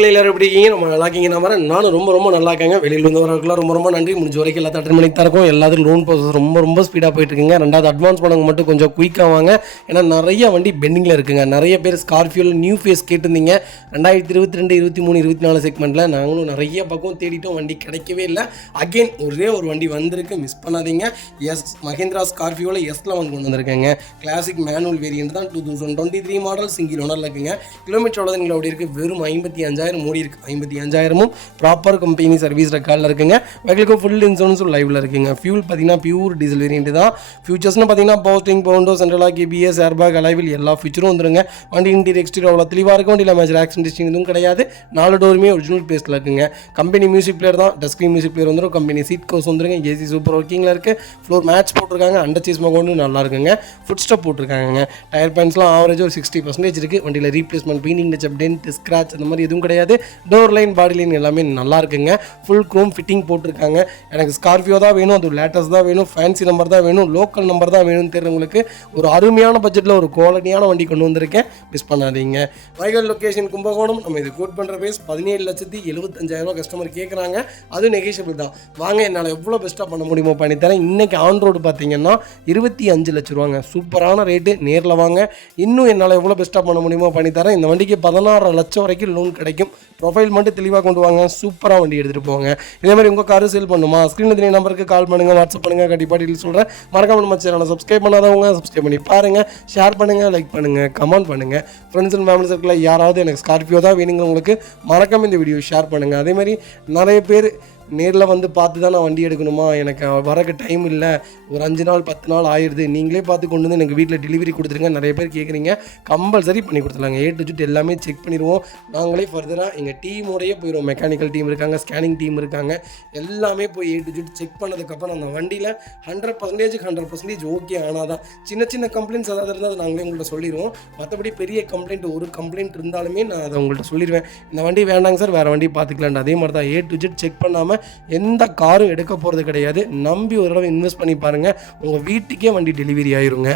மக்கள் எல்லாரும் எப்படி இருக்கீங்க? நம்ம நல்லா இருக்கீங்க. நானும் ரொம்ப நல்லா இருக்கேங்க. வெளியில் வந்து வரவங்களுக்குலாம் ரொம்ப நன்றி. முடிஞ்ச வரைக்கும் எல்லாத்தையும் அட்டன் பண்ணி தான் இருக்கும். எல்லாத்துக்கும் லோன் ப்ராசஸ் ரொம்ப ஸ்பீடாக போயிட்டு இருக்குங்க. ரெண்டாவது அட்வான்ஸ் பணம் மட்டும் கொஞ்சம் குயிக்காக வாங்க. ஏன்னா நிறைய வண்டி பெண்டிங்கில் இருக்குங்க. நிறைய பேர் ஸ்கார்பியோவில் நியூ ஃபேஸ் கேட்டிருந்தீங்க. 2022, 23, 24 செக்மெண்ட்டில் நாங்களும் நிறைய பக்கம் தேடிட்டோம், வண்டி கிடைக்கவே இல்லை. அகெயின் ஒரே ஒரு வண்டி வந்திருக்கு, மிஸ் பண்ணாதீங்க. மஹேந்திரா ஸ்கார்பியோவில் S11 கொண்டு வந்திருக்கேங்க. கிளாசிக் மேனுவல் வேரியன்ட் தான், 2023 மாடல், சிங்கிள் ஓனரில் இருக்குங்க. கிலோமீட்டர் எவ்வளோ அப்படி இருக்குது? வெறும் 55,000 ஓடி இருக்குது. 55,000 ப்ராப்பர் கம்பெனி சர்வீஸ் ரெக்கார்டில் இருக்குங்க. வெஹிக்கிளுக்கு ஃபுல் இன்சூரன்ஸும் லைவில் இருக்குங்க. ஃபியூல் பார்த்தீங்கன்னா பியூர் டீசல் வேரியன்ட் தான். ஃபியூச்சர்ஸ்னு பார்த்தீங்கன்னா பவர்ஸ்டீரிங், Bovonto, central lock, ABS, airbag, alloy wheel எல்லா ஃபியூச்சரும் வந்துருங்க. வண்டி இன்டீரியர் எக்ஸ்டீரியர் அவ்வளோ தெளிவாக இருக்கும். வண்டியில் மேஜர் ஆக்சிடென்ட் எதுவும் கிடையாது. 4 டோருமே ஒரிஜினல் பிளேஸில் இருக்குங்க. கம்பெனி மியூசிக் பிளேயர் தான், டஸ்கிரீன் மியூசிக் பிளேயர் வந்துடும். கம்பெனி சீட் கவர்ஸ் வந்துருங்க. AC சூப்பர் ஒர்க்கிங்கில் இருக்குது. ஃப்ளோர் மேட்ச் போட்டிருக்காங்க. அண்டர் சீஸ் மகோன்னு நல்லா இருக்குங்க. ஃபுட் ஸ்டெப் போட்டிருக்காங்க. டயர் பாயிண்ட்ஸ்லாம் ஆவரேஜ் ஒரு 60% இருக்குது. வண்டியில் replacement, painting touch, dent, scratch அந்த மாதிரி எதுவும் கிடையாது. டோர் லைன், பாடி லைன் எல்லாமே நல்லா இருக்குங்க. ஃபுல் க்ரோம் ஃபிட்டிங் போட்டிருக்காங்க. எனக்கு ஸ்கார்பியோ தான் வேணும், அது லேட்டஸ்ட் தான் வேணும், ஃபேன்சி நம்பர் தான் வேணும், லோக்கல் நம்பர் தான் வேணும்னு தெரிஞ்சவங்களுக்கு ஒரு அருமையான பட்ஜெட்டில் ஒரு குவாலிட்டியான வண்டி கொண்டு வந்திருக்கேன், மிஸ் பண்ணாதீங்க. வைகல் லொக்கேஷன் கும்பகோணம். நம்ம இது கோட் பண்ணுற பேஸ் 17,75,000 கஸ்டமர் கேட்குறாங்க. அது நெகோஷியபிள் தான். வாங்க, என்னால் எவ்வளோ பெஸ்ட்டாக பண்ண முடியுமோ பண்ணித்தரேன். இன்றைக்கி ஆன் ரோடு பார்த்தீங்கன்னா 25 லட்ச ரூபாங்க. சூப்பரான ரேட்டு. நேரில் வாங்க, இன்னும் என்னால் எவ்வளோ பெஸ்ட்டாக பண்ண முடியுமோ பண்ணித்தரேன். இந்த வண்டிக்கு 16 லட்சம் வரைக்கும் லோன் கிடைக்கும். ப்ரொஃபைல் மட்டும் தெளிவாக கொண்டு வாங்க, சூப்பராக வண்டி எடுத்துகிட்டு போங்க. இதே மாதிரி உங்கள் காரு சேல் பண்ணுமா? ஸ்க்ரீனில் தெரிய நம்பருக்கு கால் பண்ணுங்கள், வாட்ஸ்அப் பண்ணுங்கள். கண்டிப்பாக டீட்டெயில் சொல்கிறேன். மறக்காம நம்ம சேனலை சப்ஸ்கிரைப் பண்ணாதவங்க சப்ஸ்கிரைப் பண்ணி பாருங்கள், ஷேர் பண்ணுங்கள், லைக் பண்ணுங்கள், கமெண்ட் பண்ணுங்கள். ஃப்ரெண்ட்ஸ் அண்ட் ஃபேமிலி சர்க்கிளில் யாராவது எனக்கு ஸ்கார்பியோ தான் வேணுங்கிறவங்களுக்கு மறக்காம இந்த வீடியோ ஷேர் பண்ணுங்கள். அதேமாதிரி நிறைய பேர் நேரில் வந்து பார்த்து தான் நான் வண்டி எடுக்கணுமா, எனக்கு வரக்கு டைம் இல்லை, ஒரு 5 நாள் 10 நாள் ஆயிடுது, நீங்களே பார்த்து கொண்டு வந்து எனக்கு வீட்டில் டெலிவரி கொடுத்துருங்க நிறைய பேர் கேட்குறீங்க. கம்பல்சரி பண்ணி கொடுத்துருலாங்க. A to Z எல்லாமே செக் பண்ணிடுவோம். நாங்களே ஃபர்தராக எங்கள் டீமோடையே போயிடுவோம். மெக்கானிக்கல் டீம் இருக்காங்க, ஸ்கேனிங் டீம் இருக்காங்க. எல்லாமே போய் A to Z செக் பண்ணதுக்கப்புறம் அந்த வண்டியில் 100% ஓகே ஆனால் தான். சின்ன கம்ப்ளைண்ட்ஸ் ஏதாவது இருந்தால் அதை நாங்களே உங்கள்கிட்ட சொல்லிடுவோம். மற்றபடி பெரிய கம்ப்ளைண்ட், ஒரு கம்ப்ளைண்ட் இருந்தாலுமே நான் அதை உங்கள்கிட்ட சொல்லிடுவேன். இந்த வண்டி வேண்டாங்க சார், வேறு வண்டி பார்த்துக்கலான்ட்டு. அதே மாதிரி தான் A to Z செக் பண்ணாமல் எந்த காரும் எடுக்க போகிறது கிடையாது. நம்பி ஒரு தடவை இன்வெஸ்ட் பண்ணி பாருங்கள், உங்கள் வீட்டுக்கே வண்டி டெலிவரி ஆயிருங்க.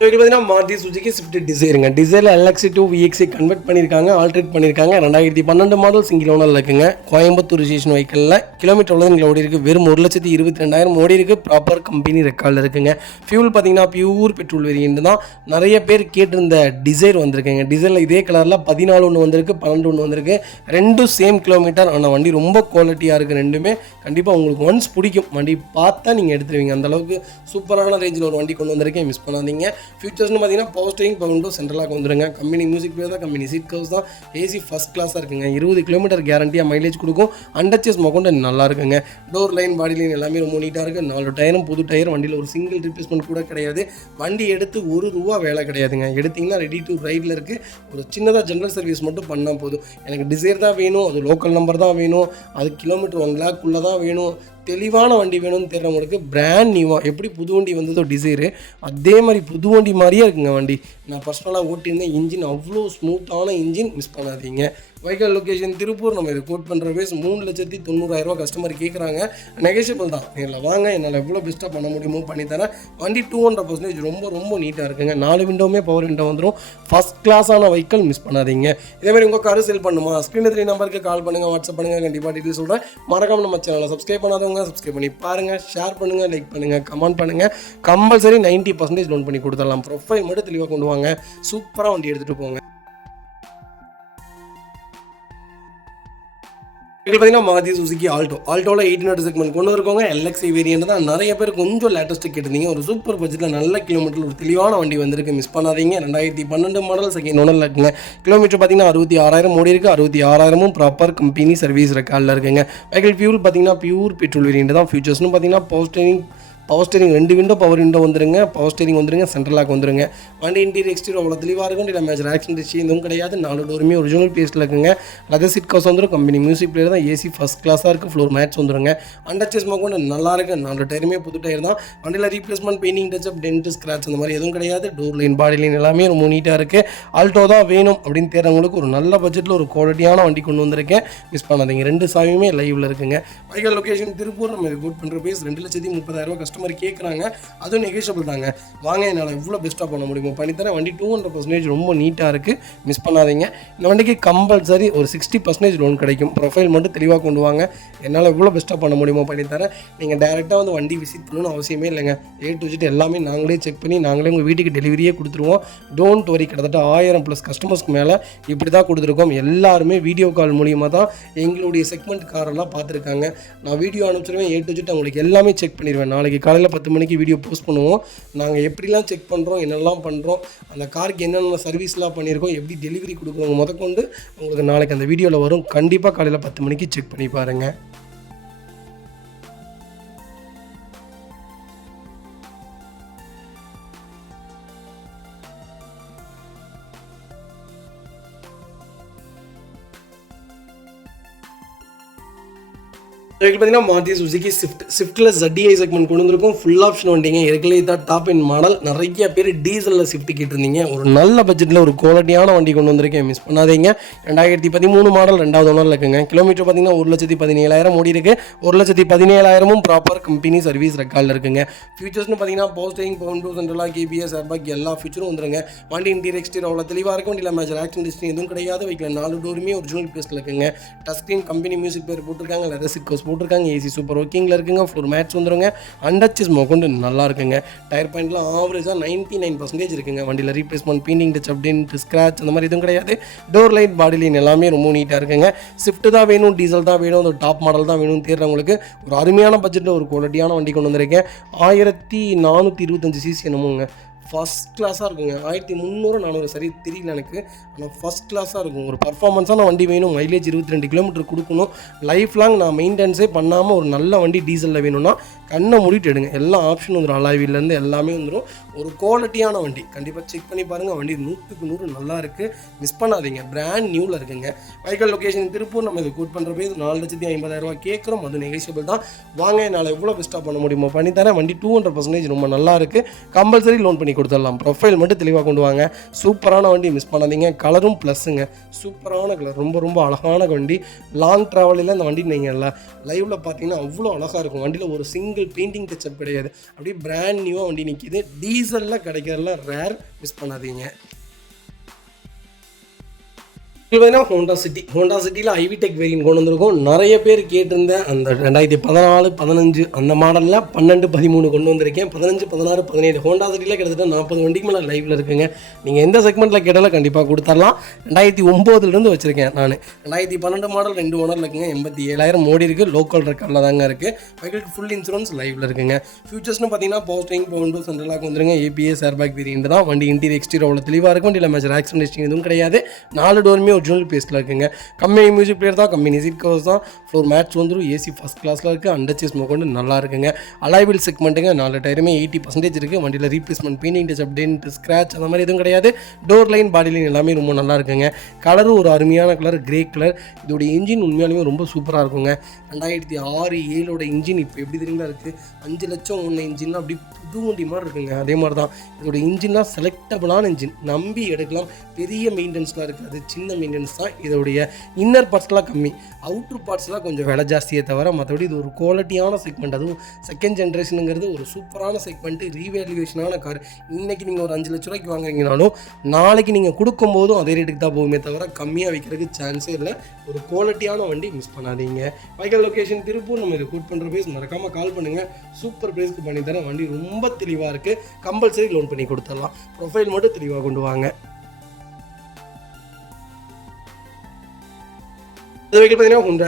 பார்த்தீங்கன்னா மாருதி சுசுகி ஸ்விஃப்ட் டிசைருங்க. டிசைரில் LX2 VX கன்வெர்ட் பண்ணியிருக்காங்க, ஆல்ட்ரேட் பண்ணியிருக்காங்க. 2012 மாடல், சிங்கிள் ஓனரில் இருக்குங்க. கோயம்புத்தூர் ரிஜிஸ்ட்ரேஷன் வெஹிக்கிளில். கிலோமீட்டர் எவ்வளோ ஓடி இருக்குது? வெறும் 1,22,000 ஓடி இருக்குது. ப்ராப்பர் கம்பெனி ரெக்கார்டில் இருக்குங்க. ஃபியூல் பார்த்தீங்கன்னா பியூர் பெட்ரோல் வேரியன்ட் தான். நிறைய பேர் கேட்டிருந்த டிசைர் வந்திருக்குங்க. டிசைரில் இதே கலரில் 14 ஒன்று வந்திருக்கு, 12 வந்திருக்கு. ரெண்டும் சேம் கிலோமீட்டர். ஆனால் வண்டி ரொம்ப குவாலிட்டியாக இருக்குது. ரெண்டுமே கண்டிப்பாக உங்களுக்கு ஒன்ஸ் பிடிக்கும். வண்டி பார்த்தா நீங்கள் எடுத்துருவீங்க. அந்தளவுக்கு சூப்பரான ரேஞ்சில் ஒரு வண்டி கொண்டு வந்திருக்கேன், மிஸ் பண்ணாதீங்க. ஃபியூச்சர்ஸ்னு பார்த்தீங்கன்னா பவர் ஸ்டீரிங், பவுண்டோ, சென்ட்ரலாக் வந்துருங்க. கம்பெனி மியூசிக் பிளேயர் தான், கம்பெனி சீட் கவர்ஸ் தான். AC ஃபஸ்ட் கிளாஸாக இருக்குங்க. 20 கிலோமீட்டர் கேரண்டியாக மைலேஜ் கொடுக்கும். அண்டர்ச்சேஸ் மொக்கொண்டு நல்லா இருக்குங்க. டோர் லைன், பாடி லைன் எல்லாமே ரொம்ப நீட்டாக இருக்குது. 4 டயரும் புது டயர். வண்டியில் ஒரு சிங்கிள் ரிப்ளேஸ்மெண்ட் கூட கிடையாது. வண்டி எடுத்து ₹1 வேலை கிடையாதுங்க. எடுத்திங்கன்னா ரெடி டு ரைடில் இருக்குது. ஒரு சின்னதாக ஜென்ரல் சர்வீஸ் மட்டும் பண்ணால் போதும். எனக்கு டிசைர் தான் வேணும், அது லோக்கல் நம்பர் தான் வேணும், அது கிலோமீட்டர் 1 லேக்குள்ளே தான் வேணும், தெளிவான வண்டி வேணும்னு தெரிறவங்களுக்கு பிராண்ட் நியூவாக எப்படி புது வண்டி வந்ததோ டிசைரு, அதே மாதிரி புது வண்டி மாதிரியே இருக்குங்க வண்டி. நான் பர்சனலாக ஓட்டியிருந்தேன். இன்ஜின் அவ்வளோ ஸ்மூத்தான இன்ஜின், மிஸ் பண்ணாதீங்க. வைக்கல் லொக்கேஷன் திருப்பூர். நம்ம இது கோட் பண்ணுற பேஸ் 3,90,000 கஸ்டமர் கேட்குறாங்க. நெகோஷியபிள் தான். இதில் வாங்க, என்னால் எவ்வளோ பெஸ்ட்டாக பண்ண முடியுமோ பண்ணித்தரேன். வண்டி 200% ரொம்ப நீட்டாக இருக்குங்க. 4 விண்டோவுமே பவர் விண்டோ வந்துடும். ஃபஸ்ட் கிளாஸான வெஹிக்கல், மிஸ் பண்ணாதீங்க. இதேமாதிரி உங்கள் காரு சேல் பண்ணுமா? ஸ்க்ரீனில் 3 நம்பருக்கு கால் பண்ணுங்கள், வாட்ஸ்அப் பண்ணுங்கள். கண்டிப்பாக டீட்டெயில் சொல்கிறேன். மறக்காம நம்ம சேனலை சப்ஸ்கிரைப் பண்ணாதவங்க சப்ஸ்கிரைப் பண்ணி பாருங்கள், ஷேர் பண்ணுங்கள், லைக் பண்ணுங்கள், கமெண்ட் பண்ணுங்கள். கம்பல்சரி 90% லோன் பண்ணி கொடுத்துடலாம். ப்ரொஃபைல் மட்டும் தெளிவாக கொண்டு வாங்க, சூப்பராக வண்டி எடுத்துகிட்டு போங்க. பார்த்தீங்கன்னா மாருதி சுசுகி ஆல்டோவில் 1800 செக்மெண்ட் கொண்டு இருக்கவங்க. LX வேரியன்ட் தான். நிறைய பேர் கொஞ்சம் லேட்டஸ்ட்டு கேட்டிருந்தீங்க. ஒரு சூப்பர் பட்ஜெட்டில் நல்ல கிலோமீட்டர் ஒரு தெளிவான வண்டி வந்திருக்கு, மிஸ் பண்ணாதீங்க. 2012 மாடல், செகண்ட் ஓனரில் இருக்குங்க. கிலோமீட்டர் பார்த்தீங்கன்னா 66,000 ஓடி இருக்குது. 66,000 ப்ராப்பர் கம்பெனி சர்வீஸ் ரெக்கார்டில் இருக்குங்க. வெஹிக்கிள் ஃபியூல் பார்த்தீங்கன்னா பியூர் பெட்ரோல் வேரியன்ட் தான். ஃபியூச்சர்ஸ்னு பார்த்தீங்கன்னா power steering 2 window power window வந்துருங்க. பவர் ஸ்டீரிங் வந்துருங்க, சென்ட்ரலாக் வந்துருங்க. வண்டி இன்டீரியர் எக்ஸ்டீரியர் அவ்வளோ தெளிவாக இருக்கும். இல்லை மேஜர் ஆக்சிடென்ட் எதுவும் கிடையாது. 4 டோருமே ஒரிஜினல் பேஸில் இருக்குங்க. லெதர் சீட் கவர்ஸ் வந்துடும். கம்பெனி மியூசிக் பிளேயர் தான். AC ஃபஸ்ட் கிளாஸாக இருக்குது. ஃப்ளோர் மேட்ச் வந்துருங்க. அண்டர்ச்சேஸ் மொக்கொண்டு நல்லா இருக்குது. 4 டயருமே புது டயர் தான். வண்டியில் replacement, painting touch-up, tent, scratch அந்த மாதிரி எதுவும் கிடையாது. டோர் லைன், பாடி லைன் எல்லாமே ரொம்ப நீட்டாக இருக்குது. ஆல்டோ தான் வேணும் அப்படின்னு தேடுறவங்களுக்கு ஒரு நல்ல பட்ஜெட்டில் ஒரு குவாலிட்டியான வண்டி கொண்டு வந்திருக்கேன், மிஸ் பண்ணாதீங்க. 2 சாவியுமே லைவில் இருக்குங்க. வைக்கல் லொக்கேஷன் திருப்பூர். நம்ம இது கோட் பண்ணுற பேஸ் 2,30,000 கஸ்டமர் கஸ்டமர் கேட்குறாங்க. அதுவும் நெகோஷியபிள் தாங்க. வாங்க என்னால் எவ்வளோ பெஸ்ட்டாக பண்ண முடியுமோ பண்ணித்தரேன். வண்டி 200% ரொம்ப நீட்டாக இருக்குது, மிஸ் பண்ணாதீங்க. இந்த வண்டிக்கு கம்பல்சரி ஒரு 60% லோன் கிடைக்கும். ப்ரொஃபைல் மட்டும் தெளிவாக கொண்டு வாங்க, என்னால் எவ்வளோ பெஸ்ட்டாக பண்ண முடியுமோ பண்ணித்தரேன். நீங்கள் டேரெக்டாக வந்து வண்டி விசிட் பண்ணணும்னு அவசியமே இல்லைங்க. A to Z எல்லாமே நாங்களே செக் பண்ணி நாங்களே உங்கள் வீட்டுக்கு டெலிவரியே கொடுத்துருவோம். Don't worry. கிட்டத்தட்ட 1000+ கஸ்டமர்ஸ்க்கு மேலே இப்படி தான் கொடுத்துருக்கோம். எல்லாருமே வீடியோ கால் மூலியமாக தான் எங்களுடைய செக்மெண்ட் காரெல்லாம் பார்த்துருக்காங்க. நான் வீடியோ அனுப்பிச்சிடுவேன், A to Z உங்களுக்கு எல்லாமே செக் பண்ணிடுவேன். நாளைக்கு காலையில் 10 மணிக்கு வீடியோ போஸ்ட் பண்ணுவோம். நாங்கள் எப்படிலாம் செக் பண்ணுறோம், என்னெல்லாம் பண்ணுறோம், அந்த காருக்கு என்னென்ன சர்வீஸ்லாம் பண்ணியிருக்கோம், எப்படி டெலிவரி கொடுக்குறோங்க முதற்கொண்டு உங்களுக்கு நாளைக்கு அந்த வீடியோவில் வரும். கண்டிப்பாக காலையில் 10 மணிக்கு செக் பண்ணி பாருங்கள். பார்த்தீங்கன்னா மாருதி சுசுகி ஸ்விஃப்ட்டில் ZDI செக்மெண்ட் கொண்டு வந்திருக்கும். ஃபுல் ஆப்ஷன் வண்டிங்க. ஏற்கனவே தான் டாப் இன் மாடல். நிறைய பேர் டீசலில் ஸ்விஃப்ட் கேட்டிருந்தீங்க. ஒரு நல்ல பட்ஜெட்டில் ஒரு குவாலிட்டியான வண்டி கொண்டு வந்திருக்கேன், மிஸ் பண்ணாதீங்க. 2013 மாடல் 2வது ஓனரில் இருக்குங்க. கிலோமீட்டர் பார்த்தீங்கன்னா 1,17,000 ஓடி இருக்கு. 1,17,000 ப்ராப்பர் கம்பெனி சர்வீஸ் ரெக்கார்டில் இருக்குங்க. ஃபியூச்சர்ஸ்னு பார்த்தீங்கன்னா போஸ்டிங், பவுண்டு, சென்ட்ரலாக, KBS, ஏர்பேக் எல்லா ஃபியூச்சரும் வந்துருங்க. வண்டி இன்டீரியர் எக்ஸ்டீரியர் அவ்வளோ தெளிவாக இருக்கும். வண்டியில் மேஜர் ஆக்சிடென்ட் ஹிஸ்ட்ரி எதுவும் கிடையாது. வைக்கல 4 டோருமே ஒரிஜினல் பேஸ்ட்டில் இருக்குங்க. டச் ஸ்க்ரீன் கம்பெனி மியூசிக் பேர் போட்டிருக்காங்க. லெதர் சீட் கவர்ஸ் போட்டிருக்காங்க. ஏசி சூப்பர் ஒர்க்கிங்கில் இருக்குங்க. ஃப்ளோர் மேட்ஸ் வந்துருங்க. அண்டர்ச்சிஸ் கொண்டு நல்லா இருக்குங்க. டயர் பாயிண்ட்லாம் ஆவரேஜாக 99% இருக்குங்க. வண்டியில் ரீப்ளேஸ்மெண்ட், பீனிங், டச் அப்டேட், ஸ்க்ராச் அந்த மாதிரி எதுவும் கிடையாது. டோர் லைட், பாடி லைன் எல்லாமே ரொம்ப நீட்டாக இருக்குங்க. ஸ்விஃப்ட் தான் வேணும், டீசல் தான் வேணும், ஒரு டாப் மாடல் தான் வேணும்னு தேடுறவங்களுக்கு ஒரு அருமையான பட்ஜெட்டில் ஒரு குவாலிட்டியான வண்டி கொண்டு வந்திருக்கேன். 1425 cc என்னமோங்க. ஃபஸ்ட் கிளாஸாக இருக்குங்க. 1300-400 சரி தெரியல எனக்கு, ஆனால் ஃபஸ்ட் கிளாஸாக இருக்கும். ஒரு பர்ஃபார்மன்ஸான வண்டி வேணும், மைலேஜ் 22 கிலோமீட்டர் கொடுக்கணும், லைஃப் லாங் நான் மெயின்டெனன்ஸே பண்ணாமல் ஒரு நல்ல வண்டி டீசலில் வேணும்னா கண்ணை மூடிட்டு எடுங்க. எல்லா ஆப்ஷனும் வந்துடும், அலாய்விலேருந்து எல்லாமே வந்துடும். ஒரு குவாலிட்டியான வண்டி கண்டிப்பாக செக் பண்ணி பாருங்கள். வண்டி 100க்கு 100 நல்லா இருக்குது, மிஸ் பண்ணாதீங்க. பிராண்ட் நியூவில் இருக்குங்க. Vehicle location Tiruppur. நம்ம இது கோட் பண்ணுற போய் 4,50,000 கேட்குறோம். அது நெகோஷியபிள் தான். வாங்க என்னால் எவ்வளோ பெஸ்ட்டாக பண்ண முடியுமோ பண்ணித்தரேன். வண்டி 200% ரொம்ப நல்லா இருக்குது. கம்பல்சரி லோன் பண்ணி கொடுத்துடலாம். ப்ரொஃபைல் மட்டும் தெளிவாக கொண்டு வாங்க. சூப்பரான வண்டி, மிஸ் பண்ணாதீங்க. கலரும் ப்ளஸ்ஸுங்க, சூப்பரான கலர், ரொம்ப ரொம்ப அழகான வண்டி. லாங் ட்ராவலில் இந்த வண்டி நீங்கள் லைவில் பார்த்தீங்கன்னா அவ்வளோ அழகாக இருக்கும். வண்டியில் ஒரு சிங்கிள் பெயிண்டிங் டச்சப் கிடையாது. அப்படியே பிராண்ட் நியூவாக வண்டி நிற்கிது. டீசலில் கிடைக்கிறதுலாம் ரேர், மிஸ் பண்ணாதீங்க. ஹோண்டா சிட்டியில் ஐவி டெக் வேரியன்ட் கொண்டு வந்திருக்கும். நிறைய பேர் கேட்டிருந்தேன் அந்த 2014, 15 அந்த மாடலில் 12, 13 கொண்டு வந்திருக்கேன். 15, 16, 17 ஹோண்டா சிட்டியில் கிட்டத்தட்ட 40 வண்டிக்கு மேலே லைவில் இருக்குங்க. நீங்கள் எந்த செக்மெண்ட்டில் கேட்டாலும் கண்டிப்பாக கொடுத்துடலாம். 2009 வச்சுருக்கேன் நான். 2012 மாடல் 2 ஓனரில் இருக்குங்க. 87,000 ஓடி இருக்குது. லோக்கல் ரெக்கார்டில் தாங்க இருக்குது. பைக்கிற்கு ஃபுல் இன்சூரன்ஸ் லைவில் இருக்குங்க. ஃபியூச்சர்ஸ்னு பார்த்தீங்கன்னா போஸ்டிங், பவுண்டு, சென்ட்ரலாக வந்துருங்க. ABS, ஏர்பேக் வேரியன்ட் தான். வண்டி இன்டீரியர் எக்ஸ்டீரியர் அவ்வளோ தெளிவாக இருக்கும். வண்டியில் மேஜர் ஆக்சிடென்ட் ஹிஸ்ட்ரி எதுவும் கிடையாது. 4 டோருமே ஒரிஜினல் பேஸ்ட்டில் இருக்குங்க. கம்பெனி மியூசிக் பிளேயர் தான், கம்பெனி சீட் கவர்ஸ் தான், ஃப்ளோர் மேட்ச் வந்துடும். ஏசி ஃபஸ்ட் கிளாஸில் இருக்குது. அண்டர்ச்சேஸ் கொண்டு நல்லா இருக்குங்க. அலாய்வில் செக்மெண்ட்டுங்க. 4 டயருமே 80% இருக்குது. வண்டியில் ரீப்ளேஸ்மெண்ட், பீனிங், டச் அப்டேட், ஸ்க்ராச் அந்த மாதிரி எதுவும் கிடையாது. டோர் லைன், பாடி லைன் எல்லாமே ரொம்ப நல்லா இருக்குங்க. கலரும் ஒரு அருமையான கலர், கிரே கலர். இதோட இன்ஜின் உண்மையாலுமே ரொம்ப சூப்பராக இருக்குங்க. 2006, 7 இன்ஜின் இப்போ எப்படி தெரியுங்களா இருக்குது. 5 லட்சம் ஒன்று இன்ஜின்லாம் அப்படி புது வண்டி மாதிரி இருக்குங்க. அதே மாதிரி தான் இதோட இன்ஜின்லாம் செலக்டபிளான இன்ஜின், நம்பி எடுக்கலாம். பெரிய மெயின்டெனன்ஸ்லாம் இருக்காது, சின்ன மெயின்டெனன்ஸ் தான். இதோடைய இன்னர் பார்ட்ஸ்லாம் கம்மி, அவுட்ரு பார்ட்ஸ்லாம் கொஞ்சம் விலை ஜாஸ்தியே தவிர மற்றபடி இது ஒரு குவாலிட்டியான செக்மெண்ட். அதுவும் செகண்ட் ஜென்ரேஷனுங்கிறது ஒரு சூப்பரான செக்மெண்ட்டு, ரீவேல்யூவேஷனான கார். இன்றைக்கி நீங்கள் ஒரு 5 லட்ச ரூபாய்க்கு வாங்குறீங்கனாலும் நாளைக்கு நீங்கள் கொடுக்கும்போதும் அதே ரேட்டுக்கு தான் போகுமே தவிர கம்மியாக விற்கிறதுக்கு சான்ஸே இல்லை. ஒரு குவாலிட்டியான வண்டி, மிஸ் பண்ணாதீங்க. Vehicle location Tiruppur. நம்ம இதை கூட் பண்ணுற ப்ரைஸ் மறக்காமல் கால் பண்ணுங்கள். சூப்பர் ப்ரைஸ்க்கு பண்ணித்தரேன். வண்டி ரொம்ப தெளிவாக இருக்குது. கம்பல்சரி லோன் பண்ணி கொடுத்துடலாம். ப்ரொஃபைல் மட்டும் தெளிவாக கொண்டு வாங்க. இது வரைக்கும் பார்த்தீங்கன்னா ஹோண்டா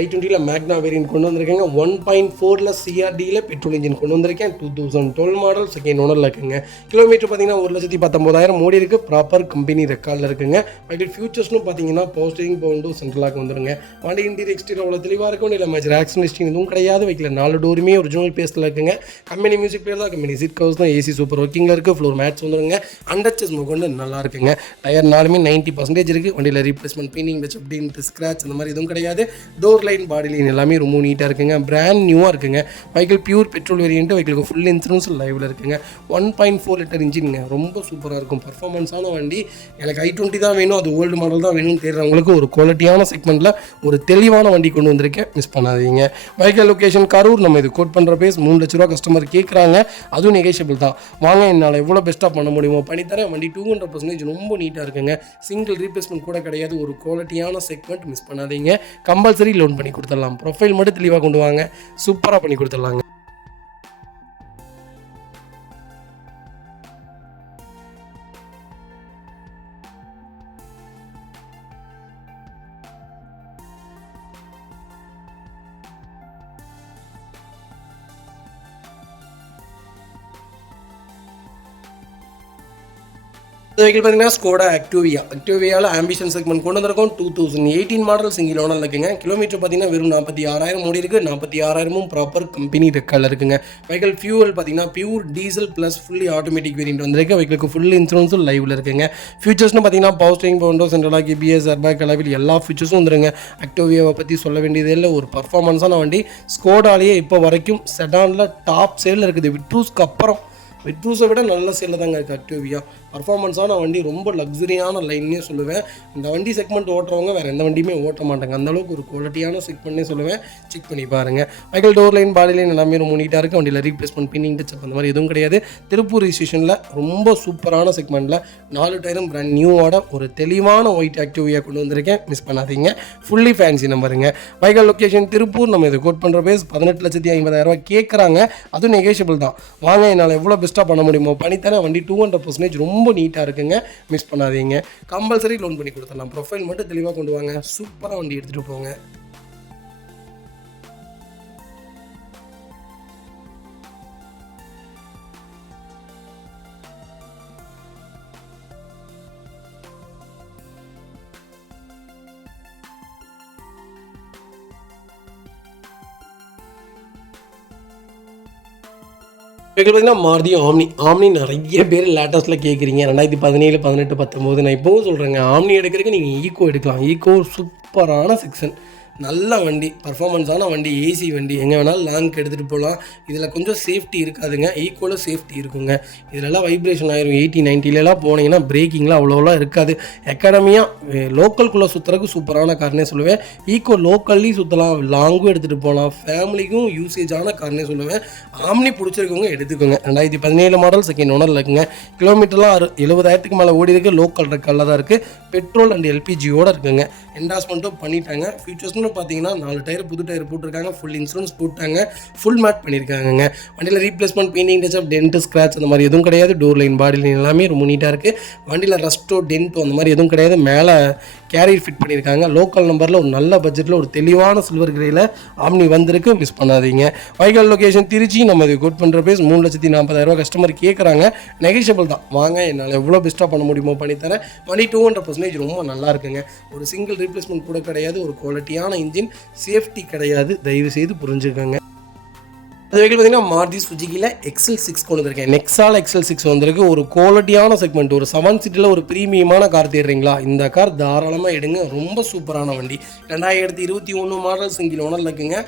i20 மேக்னா வேரியன்ட் கொண்டு வந்திருக்காங்க. 1.4 CRDயில் பெட்ரோல் இன்ஜின் கொண்டு வந்திருக்கேன். 2012 மாடல், செகண்ட் ஓனரில் இருக்குங்க. கிலோமீட்டர் பார்த்தீங்கன்னா 1,19,000 ஓடி இருக்குது. ப்ராப்பர் கம்பெனி ரெக்கார்டில் இருக்குங்க. வண்டி ஃபியூச்சர்ஸ்னு பார்த்தீங்கன்னா போஸ்டிங், பவுண்டு, சென்ட்ரலாக வந்துருங்க. வண்டி இன்டீரியர் எக்ஸ்டீரியர் அவ்வளோ தெளிவாக இருக்கும். இல்லை மேஜர் ஆக்சிடென்ட் ஹிஸ்ட்ரி எதுவும் கிடையாது. வைக்கல 4 டோருமே ஒரிஜினல் பேஸ்ட்டில் இருக்குங்க. கம்பெனி மியூசிக் பிளேயர் தான், கம்பெனி சீட் கவர்ஸ் தான், ஏசி சூப்பர் ஒர்க்கிங்கில் இருக்குது. ஃப்ளோர் மேட்ச் வந்துருங்க. அண்டர்ச்சஸ் கொண்டு நல்லா இருக்குங்க. டயர் 4மே 90% இருக்குது. வண்டியில் ரீப்ளேஸ்மெண்ட், பீனிங், டச் அப்டேட், ஸ்க்ராச் அந்த மாதிரி எதுவும் கிடையாது. டோர் லைன் பாடி லைன் எல்லாமே ரொம்ப நீட்டாக இருக்குங்க. பிராண்ட் நியூவாக இருக்குங்க. Vehicle pure petrol variant. வெஹிக்கிளுக்கு ஃபுல் இன்சூரன்ஸ் லைவில் இருக்குங்க. 1.4 லிட்டர் இன்ஜின்ங்க. ரொம்ப சூப்பராக இருக்கும். பர்ஃபார்மன்ஸான வண்டி. எனக்கு i20 தான் வேணும், அது ஓல்டு மாடல் தான் வேணும்னு தேடுறவங்களுக்கு ஒரு குவாலிட்டியான செக்மெண்ட்டில் ஒரு தெளிவான வண்டி கொண்டு வந்திருக்கேன். மிஸ் பண்ணாதீங்க. Vehicle location Karur. நம்ம இது கோட் பண்ணுற பேஸ் 3 லட்ச ரூபா கஸ்டமர் கேட்குறாங்க. அதுவும் நெகோஷியபிள் தான். வாங்க, என்னால் எவ்வளோ பெஸ்ட்டாக பண்ண முடியுமோ பண்ணித்தரேன். வண்டி 200% ரொம்ப நீட்டாக இருக்குங்க. சிங்கிள் ரீப்ளேஸ்மெண்ட் கூட கிடையாது. ஒரு குவாலிட்டியான செக்மெண்ட். மிஸ் பண்ணாதீங்க. கம்பல்சரி லோன் பண்ணி கொடுத்துடலாம். ப்ரொஃபைல் மட்டும் தெளிவாக கொண்டு வாங்க, சூப்பராக பண்ணி கொடுத்துடலாங்க. வெஹிக்கிள் பார்த்தீங்கன்னா ஸ்கோடா ஆக்டிவியாவில் ஆம்பிஷன் செக்மெண்ட் கொண்டு வந்திருக்கோம். 2018 மாடல் சிங்கிள் ஓனர் இருக்குங்க. கிலோமீட்டர் பார்த்தீங்கன்னா வெறும் 46,000 ஓடி இருக்குது. 46,000 ப்ராப்பர் கம்பெனி ரெக்கார்டில் இருக்குங்க. வெஹிக்கிள் ஃபியூவல் பார்த்தீங்கன்னா pure diesel plus fully automatic variant வந்திருக்கு. வெஹிக்கிளுக்கு ஃபுல் இன்சூரன்ஸும் லைவில் இருக்குங்க. ஃபியூச்சர்ஸ்னு பார்த்தீங்கன்னா power steering, Bovonto, central lock, ABS, airbag, alloy wheel எல்லா ஃபியூச்சர்ஸும் வந்துருங்க. ஆக்டிவியாவை பற்றி சொல்ல வேண்டியதே இல்லை. ஒரு பர்ஃபார்மன்ஸான வண்டி. ஸ்கோடாலேயே இப்போ வரைக்கும் செடானில் டாப் சேலில் இருக்குது. விட்ரூஸ்க்கு அப்புறம் விட்ரூஸை விட நல்ல சேலில் தாங்க இருக்குது ஆக்டிவியா. பர்ஃபார்மன்ஸான வண்டி. ரொம்ப லக்ஸரியான லைன்னே சொல்லுவேன். இந்த வண்டி செக்மெண்ட் ஓட்டுறவங்க வேறு எந்த வண்டியுமே ஓட்ட மாட்டாங்க. அந்தளவுக்கு ஒரு குவாலிட்டியான செக்மெண்ட்னே சொல்லுவேன். செக் பண்ணி பாருங்கள். Vehicle door line, body line எல்லாமே ரொம்ப நீட்டாக இருக்குது. வண்டியில் ரீப்ளேஸ்மெண்ட், பின்னிங், டச்சப் அந்த மாதிரி எதுவும் கிடையாது. திருப்பூர் ரிஜிஸ்ட்ரேஷனில் ரொம்ப சூப்பரான செக்மெண்ட்டில் 4 டயரும் பிராண்ட் நியூவோட ஒரு தெளிவான ஒயிட் ஆக்டிவியா கொண்டு வந்திருக்கேன். மிஸ் பண்ணாதீங்க. ஃபுல்லி ஃபேன்சி நம்பருங்க. Vehicle location Tiruppur. நம்ம இதை கோட் பண்ணுற பேஸ் 18,50,000 கேட்குறாங்க. அதுவும் நெகோஷியபிள் தான். வாங்க, என்னால் எவ்வளோ பெஸ்ட்டாக பண்ண முடியுமோ பண்ணித்தரேன். வண்டி 200% ரொம்ப நீட்டாக இருக்குங்க. மிஸ் பண்ணாதீங்க. கம்பல்சரி லோன் பண்ணி கொடுத்துடலாம். ப்ரொஃபைல் மட்டும் தெளிவாக கொண்டு வாங்க, சூப்பராக வண்டி எடுத்துகிட்டு போங்க. பார்த்தீங்கன்னா மாருதி ஆம்னி நிறைய பேர் லேட்டஸ்ட்டில் கேட்குறீங்க. 2017, 18, 19 நான் இப்போவும் சொல்கிறேங்க. ஆம்னி எடுக்கிறதுக்கு நீங்கள் ஈக்கோ எடுக்கலாம். ஈக்கோ சூப்பரான செக்ஷன். நல்ல வண்டி, பர்ஃபார்மன்ஸான வண்டி, ஏசி வண்டி. எங்கே வேணாலும் லாங்க்கு எடுத்துகிட்டு போகலாம். இதில் கொஞ்சம் சேஃப்டி இருக்காதுங்க. ஈக்குவலாக சேஃப்டி இருக்குங்க. இதிலெல்லாம் வைப்ரேஷன் ஆயிரும். 80, 90லலாம் போனீங்கன்னா பிரேக்கிங்லாம் அவ்வளோலாம் இருக்காது. எக்கானமியாக லோக்கல்குள்ளே சுற்றுறதுக்கு சூப்பரான கார்னே சொல்லுவேன். ஈக்கோ லோக்கல்லையும் சுற்றலாம், லாங்கும் எடுத்துகிட்டு போகலாம். ஃபேமிலிக்கும் யூசேஜான கார்னே சொல்லுவேன். ஆம்னி பிடிச்சிருக்கவங்க எடுத்துக்கோங்க. 2017 மாடல் செகண்ட் ஓனரில் இருக்குங்க. கிலோமீட்டர்லாம் 70,000க்கு மேலே ஓடி இருக்குது. லோக்கல் ரெக்கார்டில் தான் இருக்குது. பெட்ரோல் அண்ட் எல்பிஜியோடு இருக்குங்க. என்டாஸ்மெண்ட்டும் பண்ணிட்டாங்க. ஃபியூச்சர்ஸ்னு பார்த்தீங்கன்னா 4 டயர் புது டயர் போட்டிருக்காங்க. ஃபுல் இன்சூரன்ஸ் போட்டாங்க. ஃபுல் மேட் பண்ணியிருக்காங்க. வண்டியில் replacement, painting, touch-up, tent, scratch அந்த மாதிரி எதுவும் கிடையாது. டோர் லைன், பாடி லைன் எல்லாமே ரொம்ப நீட்டாக இருக்குது. வண்டியில் ரஸ்ட்டோ, டென்ட்டோ அந்த மாதிரி எதுவும் கிடையாது. மேலே கேரியர் ஃபிட் பண்ணியிருக்காங்க. லோக்கல் நம்பரில் ஒரு நல்ல பட்ஜெட்டில் ஒரு தெளிவான சில்வர் கிரேயில் ஆம்னி வந்திருக்கு. மிஸ் பண்ணாதீங்க. Vehicle location Trichy. நம்ம இது கோட் பண்ணுற பேஸ் 3,40,000 கஸ்டமர் கேட்குறாங்க. நெகோஷியபிள் தான். வாங்க, என்னால் எவ்வளோ பெஸ்ட்டாக பண்ண முடியுமோ பண்ணித்தரேன். வண்டி 200% ரொம்ப நல்லா இருக்குங்க. ஒரு சிங்கிள் ரீப்ளேஸ்மெண்ட் கூட கிடையாது. ஒரு குவாலிட்டியான இன்ஜின், சேஃப்டி கிடையாது. தயவு செய்து புரிஞ்சுக்கோங்க. அது வெஹிக்கிள் பார்த்தீங்கன்னா மாருதி சுஜுகியில் XL6 கொண்டு வந்திருக்கேன். நெக்ஸால் XL6 வந்திருக்கு. ஒரு குவாலிட்டியான செக்மெண்ட். ஒரு 7 சீட்டில் ஒரு ப்ரீமியமான கார் தேடுறீங்களா? இந்த கார் தாராளமாக எடுங்க. ரொம்ப சூப்பரான வண்டி. 2021 மாடல் சிங்கிள் ஓனரில் இருக்குங்க.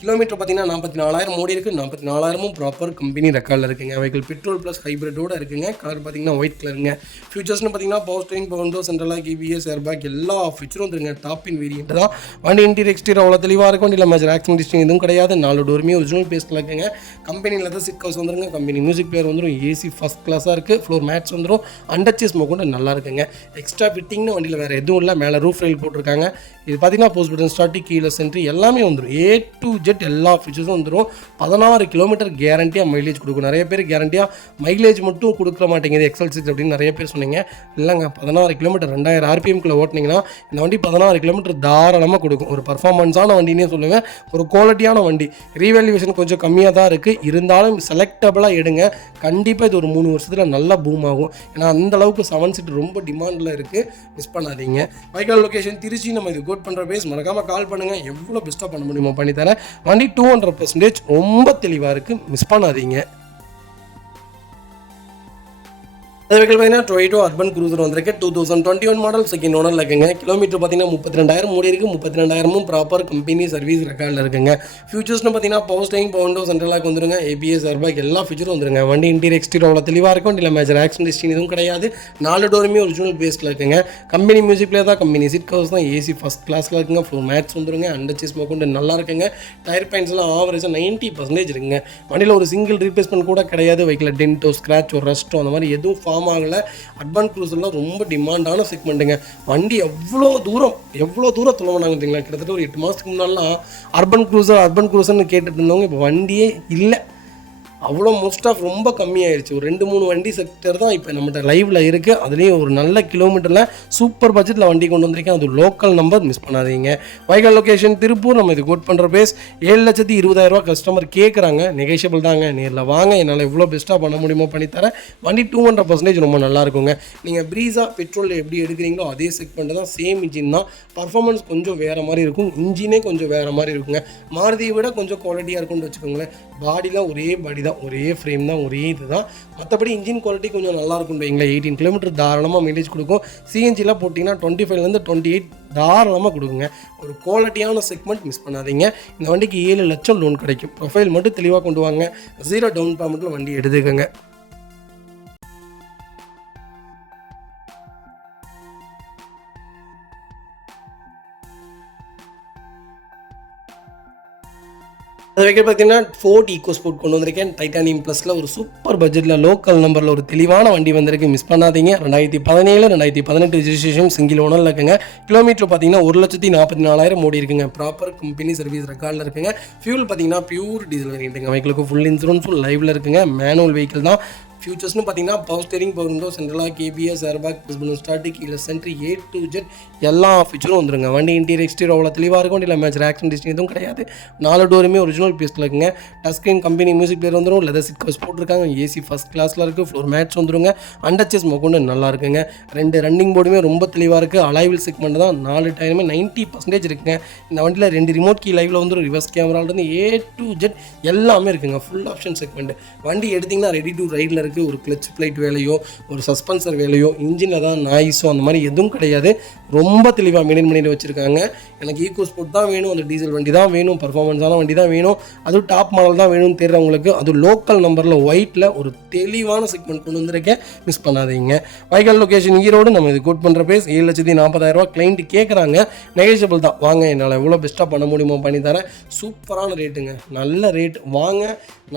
கிலோமீட்டர் பார்த்தீங்கன்னா 44,000 ஓடி இருக்குது. 44,000 ப்ராப்பர் கம்பெனி ரெக்கார்டில் இருக்குங்க. வெஹிக்கிள் பெட்ரோல் ப்ளஸ் ஹைப்ரிட்டோட இருக்குங்க. கார் பார்த்தீங்கன்னா ஒயிட் கலருங்க. ஃபியூச்சர்ஸ்னு பார்த்தீங்கன்னா power steering, Bovonto, central lock, ABS, airbag எல்லா ஃபியூச்சரும் வந்துருங்க. டாப் இன் வேரியன்ட் தான். வண்டி இன்டீரியர் எக்ஸ்டீரியர் அவ்வளோ தெளிவாக இருக்கும். வண்டியில் மேஜர் ஆக்சிடென்ட் ஹிஸ்ட்ரி எதுவும் கிடையாது. 4 டோருமே ஒரிஜினல் பேஸ்ட்டில் இருக்குங்க. கம்பெனியில் தான் சிட் கவர்ஸ் வந்துருங்க. கம்பெனி மியூசிக் பிளேயர் வந்துடும். ஏசி ஃபஸ்ட் கிளாஸாக இருக்குது. ஃப்ளோர் மேட்ஸ் வந்துடும். அண்டர்ச்சேஸ் கூட நல்லா இருக்குங்க. எக்ஸ்ட்ரா ஃபிட்டிங்னு வண்டியில் வேறு எதுவும் இல்லை. மேலே ரூஃப் ரயில் போட்டிருக்காங்க. இது பார்த்தீங்கன்னா போஸ்ட் பட்டன் ஸ்டார்ட், கீழே சென்ட்ரி எல்லாமே வந்துடும். A to Z எல்லா ஃபீச்சர்ஸும் வந்துடும். 16 கிலோமீட்டர் கேரண்டியாக மைலேஜ் கொடுக்கும். நிறைய பேர் கேரண்டியாக மைலேஜ் மட்டும் கொடுக்க மாட்டேங்குது XL6 அப்படின்னு நிறைய பேர் சொன்னீங்க. இல்லைங்க, 16 கிலோமீட்டர் 2000 RPMக்குள்ளே ஓட்டினீங்கன்னா இந்த வண்டி 16 கிலோமீட்டர் தாராளமாக கொடுக்கும். ஒரு பர்ஃபார்மன்ஸான வண்டினே சொல்லுவேன். ஒரு குவாலிட்டியான வண்டி. ரீவேல்யூவேஷன் கொஞ்சம் கம்மியாக தான் இருக்குது. இருந்தாலும் செலக்டபிளாக எடுங்க. கண்டிப்பாக இது ஒரு 3 வருஷத்தில் நல்லா பூம் ஆகும். ஏன்னா அந்தளவுக்கு 7 சீட் ரொம்ப டிமாண்டில் இருக்குது. மிஸ் பண்ணாதீங்க. Vehicle location Trichy. நம்ம இது கோட் பண்ணுற பேஸ். மறக்காமல் கால் பண்ணுங்கள். எவ்வளோ பெஸ்ட்டாக பண்ண முடியுமோ பண்ணித்தரேன். வண்டி 200% ரொம்ப தெளிவாக இருக்குது. மிஸ் பண்ணாதீங்க. அது வெஹிக்கிள் பார்த்தீங்கன்னா டொயோட்டோ அர்பன் க்ரூசர் வந்திருக்கு 2021 மாடல் செகண்ட் ஓனரில் இருக்குங்க. கிலோமீட்டர் பார்த்தீங்கன்னா 32,000 ஓடி இருக்குது. 32,000 ப்ராப்பர் கம்பெனி சர்வீஸ் ரெக்கார்டில் இருக்குங்க. ஃபியூச்சர்ஸ்னு பார்த்தீங்கன்னா power steering, power window, central lock வந்துருங்க. ஏபிஎஸ், ஏர்பேக் எல்லா ஃபியூச்சரும் வந்துருங்க. வண்டி இன்டீரியர் எக்ஸ்டீரியர் அவ்வளோ தெளிவாக இருக்கும். இல்லை மேஜர் ஆக்சிடென்ட் ஹிஸ்ட்ரி எதுவும் கிடையாது. 4 டோருமே ஒரிஜினல் பேஸ்டில் இருக்குங்க. கம்பெனி மியூசிக் பிளேயர் தான், கம்பெனி சீட் கவர்ஸ் தான், ஏசி ஃபஸ்ட் கிளாஸில் இருக்குங்க. ஃப்ளோர் மேட்ஸ் வந்துருங்க. அண்டர் சீஸ் கொண்டு நல்லா இருக்குங்க. டயர் பாயிண்ட்ஸ்லாம் ஆவரேஜாக 90% இருக்குங்க. வண்டியில் ஒரு சிங்கிள் ரீப்ளேஸ்மெண்ட் கூட கிடையாது. வெஹிக்கில் டென்ட்டோ, ஸ்க்ராச்சோ, ரஸ்ட்டோ அந்த மாதிரி எதுவும் ஃபார்ம் ஆகலை. அர்பன் க்ரூசர்லாம் ரொம்ப டிமாண்டான செக்மெண்ட்டுங்க. வண்டி எவ்வளோ தூரம் தொலைவனாங்கன்றீங்களா, கிட்டத்தட்ட ஒரு 8 மாதத்துக்கு முன்னாடிலாம் அர்பன் க்ரூசர்னு கேட்டுட்டு இருந்தவங்க இப்போ வண்டியே இல்லை. அவ்வளோ மோஸ்ட் ஆஃப் ரொம்ப கம்மியாயிருச்சு. ஒரு 2-3 வண்டி செக்டர் தான் இப்போ நம்மகிட்ட லைவில் இருக்குது. அதுலேயும் ஒரு நல்ல கிலோமீட்டரில் சூப்பர் பட்ஜெட்டில் வண்டி கொண்டு வந்திருக்கேன். அது லோக்கல் நம்பர், மிஸ் பண்ணாதீங்க. வைகல் லொக்கேஷன் திருப்பூர். நம்ம இது கோட் பண்ணுற பேஸ் 7,20,000 கஸ்டமர் கேட்குறாங்க. நெகோஷியபிள் தாங்க. நேரில் வாங்க, என்னால் எவ்வளோ பெஸ்ட்டாக பண்ண முடியுமோ பண்ணித்தரேன். வண்டி 200% ரொம்ப நல்லா இருக்குங்க. நீங்கள் ப்ரீஸா பெட்ரோலில் எப்படி எடுக்கிறீங்களோ அதே செக்மெண்ட் தான், சேம் இன்ஜின் தான். பர்ஃபார்மன்ஸ் கொஞ்சம் வேறு மாதிரி இருக்கும், இன்ஜினே கொஞ்சம் வேறு மாதிரி இருக்குங்க. மாருதியை விட கொஞ்சம் குவாலிட்டியாக இருக்கும்னு வச்சுக்கோங்களேன். பாடிலாம் ஒரே பாடி தான், ஒரே ஃப்ரேம் தான், ஒரே இது தான். மற்றபடி இன்ஜின் குவாலிட்டி கொஞ்சம் நல்லா இருக்கும் வைங்களேன். 18 கிலோமீட்டர் தாராளமாக மைலேஜ் கொடுக்கும். சிஎன்ஜிலாம் போட்டிங்கன்னா 25 to 28 தாராளமாக கொடுக்குங்க. ஒரு குவாலிட்டியான செக்மெண்ட், மிஸ் பண்ணாதீங்க. இந்த வண்டிக்கு 7 லட்சம் லோன் கிடைக்கும். ப்ரொஃபைல் மட்டும் தெளிவாக கொண்டு வாங்க. 0 டவுன் பேமெண்ட்டில் வண்டி எடுத்துக்கோங்க. அது வைக்க பார்த்தீங்கன்னா ஃபோர்ட் ஈகோஸ்போர்ட் கொண்டு வந்திருக்கேன். டைட்டானியம் ப்ளஸில் ஒரு சூப்பர் பட்ஜெட்டில் லோக்கல் நம்பரில் ஒரு தெளிவான வண்டி வந்திருக்கு, மிஸ் பண்ணாதீங்க. 2017, 2018 ரெஜிஸ்ட்ரேஷன், சிங்கிள் ஓனரில் இருக்குங்க. கிலோமீட்டர் பார்த்தீங்கன்னா 1,44,000 ஓடி இருக்குங்க. ப்ராப்பர் கம்பெனி சர்வீஸ் ரெக்கார்டில் இருக்குங்க. ஃபியூல் பார்த்தீங்கன்னா பியூர் டீசல் வேரியண்ட்டுங்க. வெஹிக்கிளுக்கு ஃபுல் இன்சூரன்ஸ், ஃபுல் லைவில் இருக்குங்க. மேனுவல் வெஹிக்கிள் தான். ஃபியூச்சர்ஸ்னு பார்த்தீங்கன்னா power steering, power window, central lock, ABS, airbag, starting, இல்லை சென்ட்ரி, A to Z எல்லா ஃபீச்சரும் வந்துருங்க. வண்டி இன்டீரியர் எக்ஸ்டீரியர் அவ்வளோ தெளிவாக இருக்கும். இல்லை மேஜர் ஆக்சிடென்ட் ஹிஸ்ட்ரி எதுவும் கிடையாது. 4 டோருமே ஒரிஜினல் பீஸில் இருக்குங்க. Touch screen, company music player வந்துடும். லெதர் சீட் கவர்ஸ் போட்டிருக்காங்க. ஏசி ஃபஸ்ட் கிளாஸில் இருக்குது. ஃப்ளோர் மேட்ஸ் வந்துருங்க. அண்டர் சேஸ் கொண்டு நல்லா இருக்குங்க. 2 ரன்னிங் போர்டுமே ரொம்ப தெளிவாக இருக்குது. அலைவில் செக்மெண்ட் தான். 4 டயருமே 90% இருக்குங்க. இந்த வண்டியில் 2 ரிமோட் கீ லைவில் வந்துடும். ரிவர்ஸ் கேமராலேருந்து A to Z எல்லாமே இருக்குங்க. Full option segment. வண்டி எடுத்திங்கன்னா ரெடி டு ரைடில் இருக்குது. ஒரு கிளச் பிளேட் வேலையோ, ஒரு சஸ்பென்சர் வேலையோ, இன்ஜினில் தான் நாய்ஸோ அந்த மாதிரி எதுவும் கிடையாது. ரொம்ப தெளிவாக மெயின்டைன் பண்ணி வச்சுருக்காங்க. எனக்கு ஈகோஸ்போர்ட் தான் வேணும், அந்த டீசல் வண்டி தான் வேணும், பர்ஃபார்மன்ஸான வண்டி தான் வேணும், அதுவும் டாப் மாடல் தான் வேணும்னு தெரிறவங்களுக்கு அது லோக்கல் நம்பரில் ஒயிட்டில் ஒரு தெளிவான செக்மெண்ட் கொண்டு வந்திருக்கேன், மிஸ் பண்ணாதீங்க. வைகல் லொக்கேஷன் ஈரோடு. நம்ம இது கோட் பண்ணுற பேஸ் 7,40,000 கிளைண்ட் கேட்குறாங்க. நெகோஷியபிள் தான். வாங்க, என்னால் எவ்வளோ பெஸ்ட்டாக பண்ண முடியுமோ பண்ணித்தரேன். சூப்பரான ரேட்டுங்க, நல்ல ரேட். வாங்க,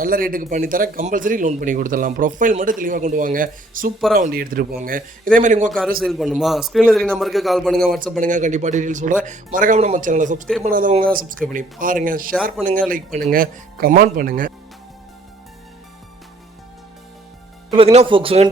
நல்ல ரேட்டுக்கு பண்ணித்தரேன். கம்பல்சரி லோன் பண்ணி கொடுத்துடலாம். ப்ரொஃபைல் மட்டும் தெளிவாக கொண்டு வாங்க, சூப்பராக வண்டி எடுத்துகிட்டு போங்க. இதேமாதிரி உங்கள் காரு சேல் பண்ணுமா, ஸ்க்ரீனில் 3 நம்பருக்கு கால் பண்ணுங்கள், வாட்ஸ்அப் பண்ணுங்கள். கண்டிப்பாக டீட்டெயில் சொல்கிறேன். மறக்காம நம்ம சேனலை சப்ஸ்கிரைப் பண்ணாதவங்க சப்ஸ்கிரைப் பண்ணி பாருங்கள், ஷேர் பண்ணுங்கள், லைக் பண்ணுங்கள், கமெண்ட் பண்ணுங்கள். பார்த்தீங்கன்னா Volkswagen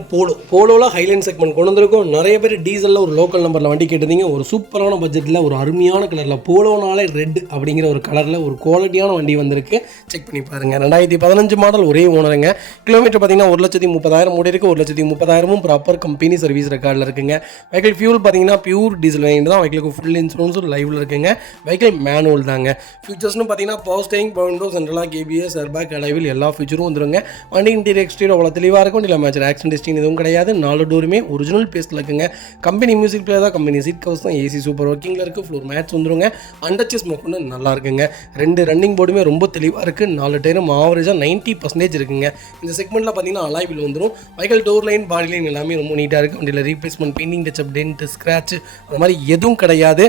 போலோவில் ஹைலைன் செக்மெண்ட் கொண்டு வந்திருக்கும். நிறைய பேர் டீசலில் ஒரு லோக்கல் நம்பரில் வண்டி கேட்டிருந்தீங்க. ஒரு சூப்பரான பட்ஜெட்டில் ஒரு அருமையான கலரில், போலோனாலே ரெட் அப்படிங்கிற ஒரு கலரில் ஒரு குவாலிட்டியான வண்டி வந்திருக்கு. செக் பண்ணி பாருங்கள். 2015 மாடல், ஒரே ஓனருங்க. கிலோமீட்டர் பார்த்தீங்கன்னா 1,30,000 ஓடி இருக்குது. 1,30,000 ப்ராப்பர் கம்பெனி சர்வீஸ் ரெக்கார்டில் இருக்குங்க. வெஹிக்கிள் ஃபியூல் பார்த்தீங்கன்னா பியூர் டீசல் வேரியண்ட் தான். வெஹிக்கிளுக்கு ஃபுல் இன்சூரன்ஸும் லைவில் இருக்குங்க. வெஹிக்கிள் மேனுவல் தாங்க. ஃபியூச்சர்ஸ்னு பார்த்தீங்கன்னா power steering, power window, central lock, ABS, airbag, alloy wheel எல்லா ஃபியூச்சரும் வந்துருங்க. வண்டி இன்டீரியர் எக்ஸ்டீரியர் அவ்வளோ தெளிவாக இருக்கும். இல்லை மேஜர் ஆக்சிடென்ட் ஹிஸ்ட்ரி எதுவும் கிடையாது. 4 டோருமே ஒரிஜினல் பேஸ்டில் இருக்குங்க. கம்பெனி மியூசிக் பிளேயர் தான், கம்பெனி சீட் கவர்ஸ் தான், ஏசி சூப்பர் ஒர்க்கிங்கில் இருக்குது. ஃப்ளோர் மேட்ஸ் வந்துருங்க. அண்டர் சேஸ் கொண்டு நல்லா இருக்குங்க. 2 ரன்னிங் போர்டுமே ரொம்ப தெளிவாக இருக்குது. 4 டயரும் ஆவரேஜாக 90% இருக்குங்க. இந்த செக்மெண்ட்டில் பார்த்தீங்கன்னா அலாய்வில் வந்துடும். வைக்கல் டோர் லைன், பாடி லைன் எல்லாமே ரொம்ப நீட்டாக இருக்குது. வண்டியில் replacement, painting touch-up, tent, scratch அந்த மாதிரி எதுவும் கிடையாது.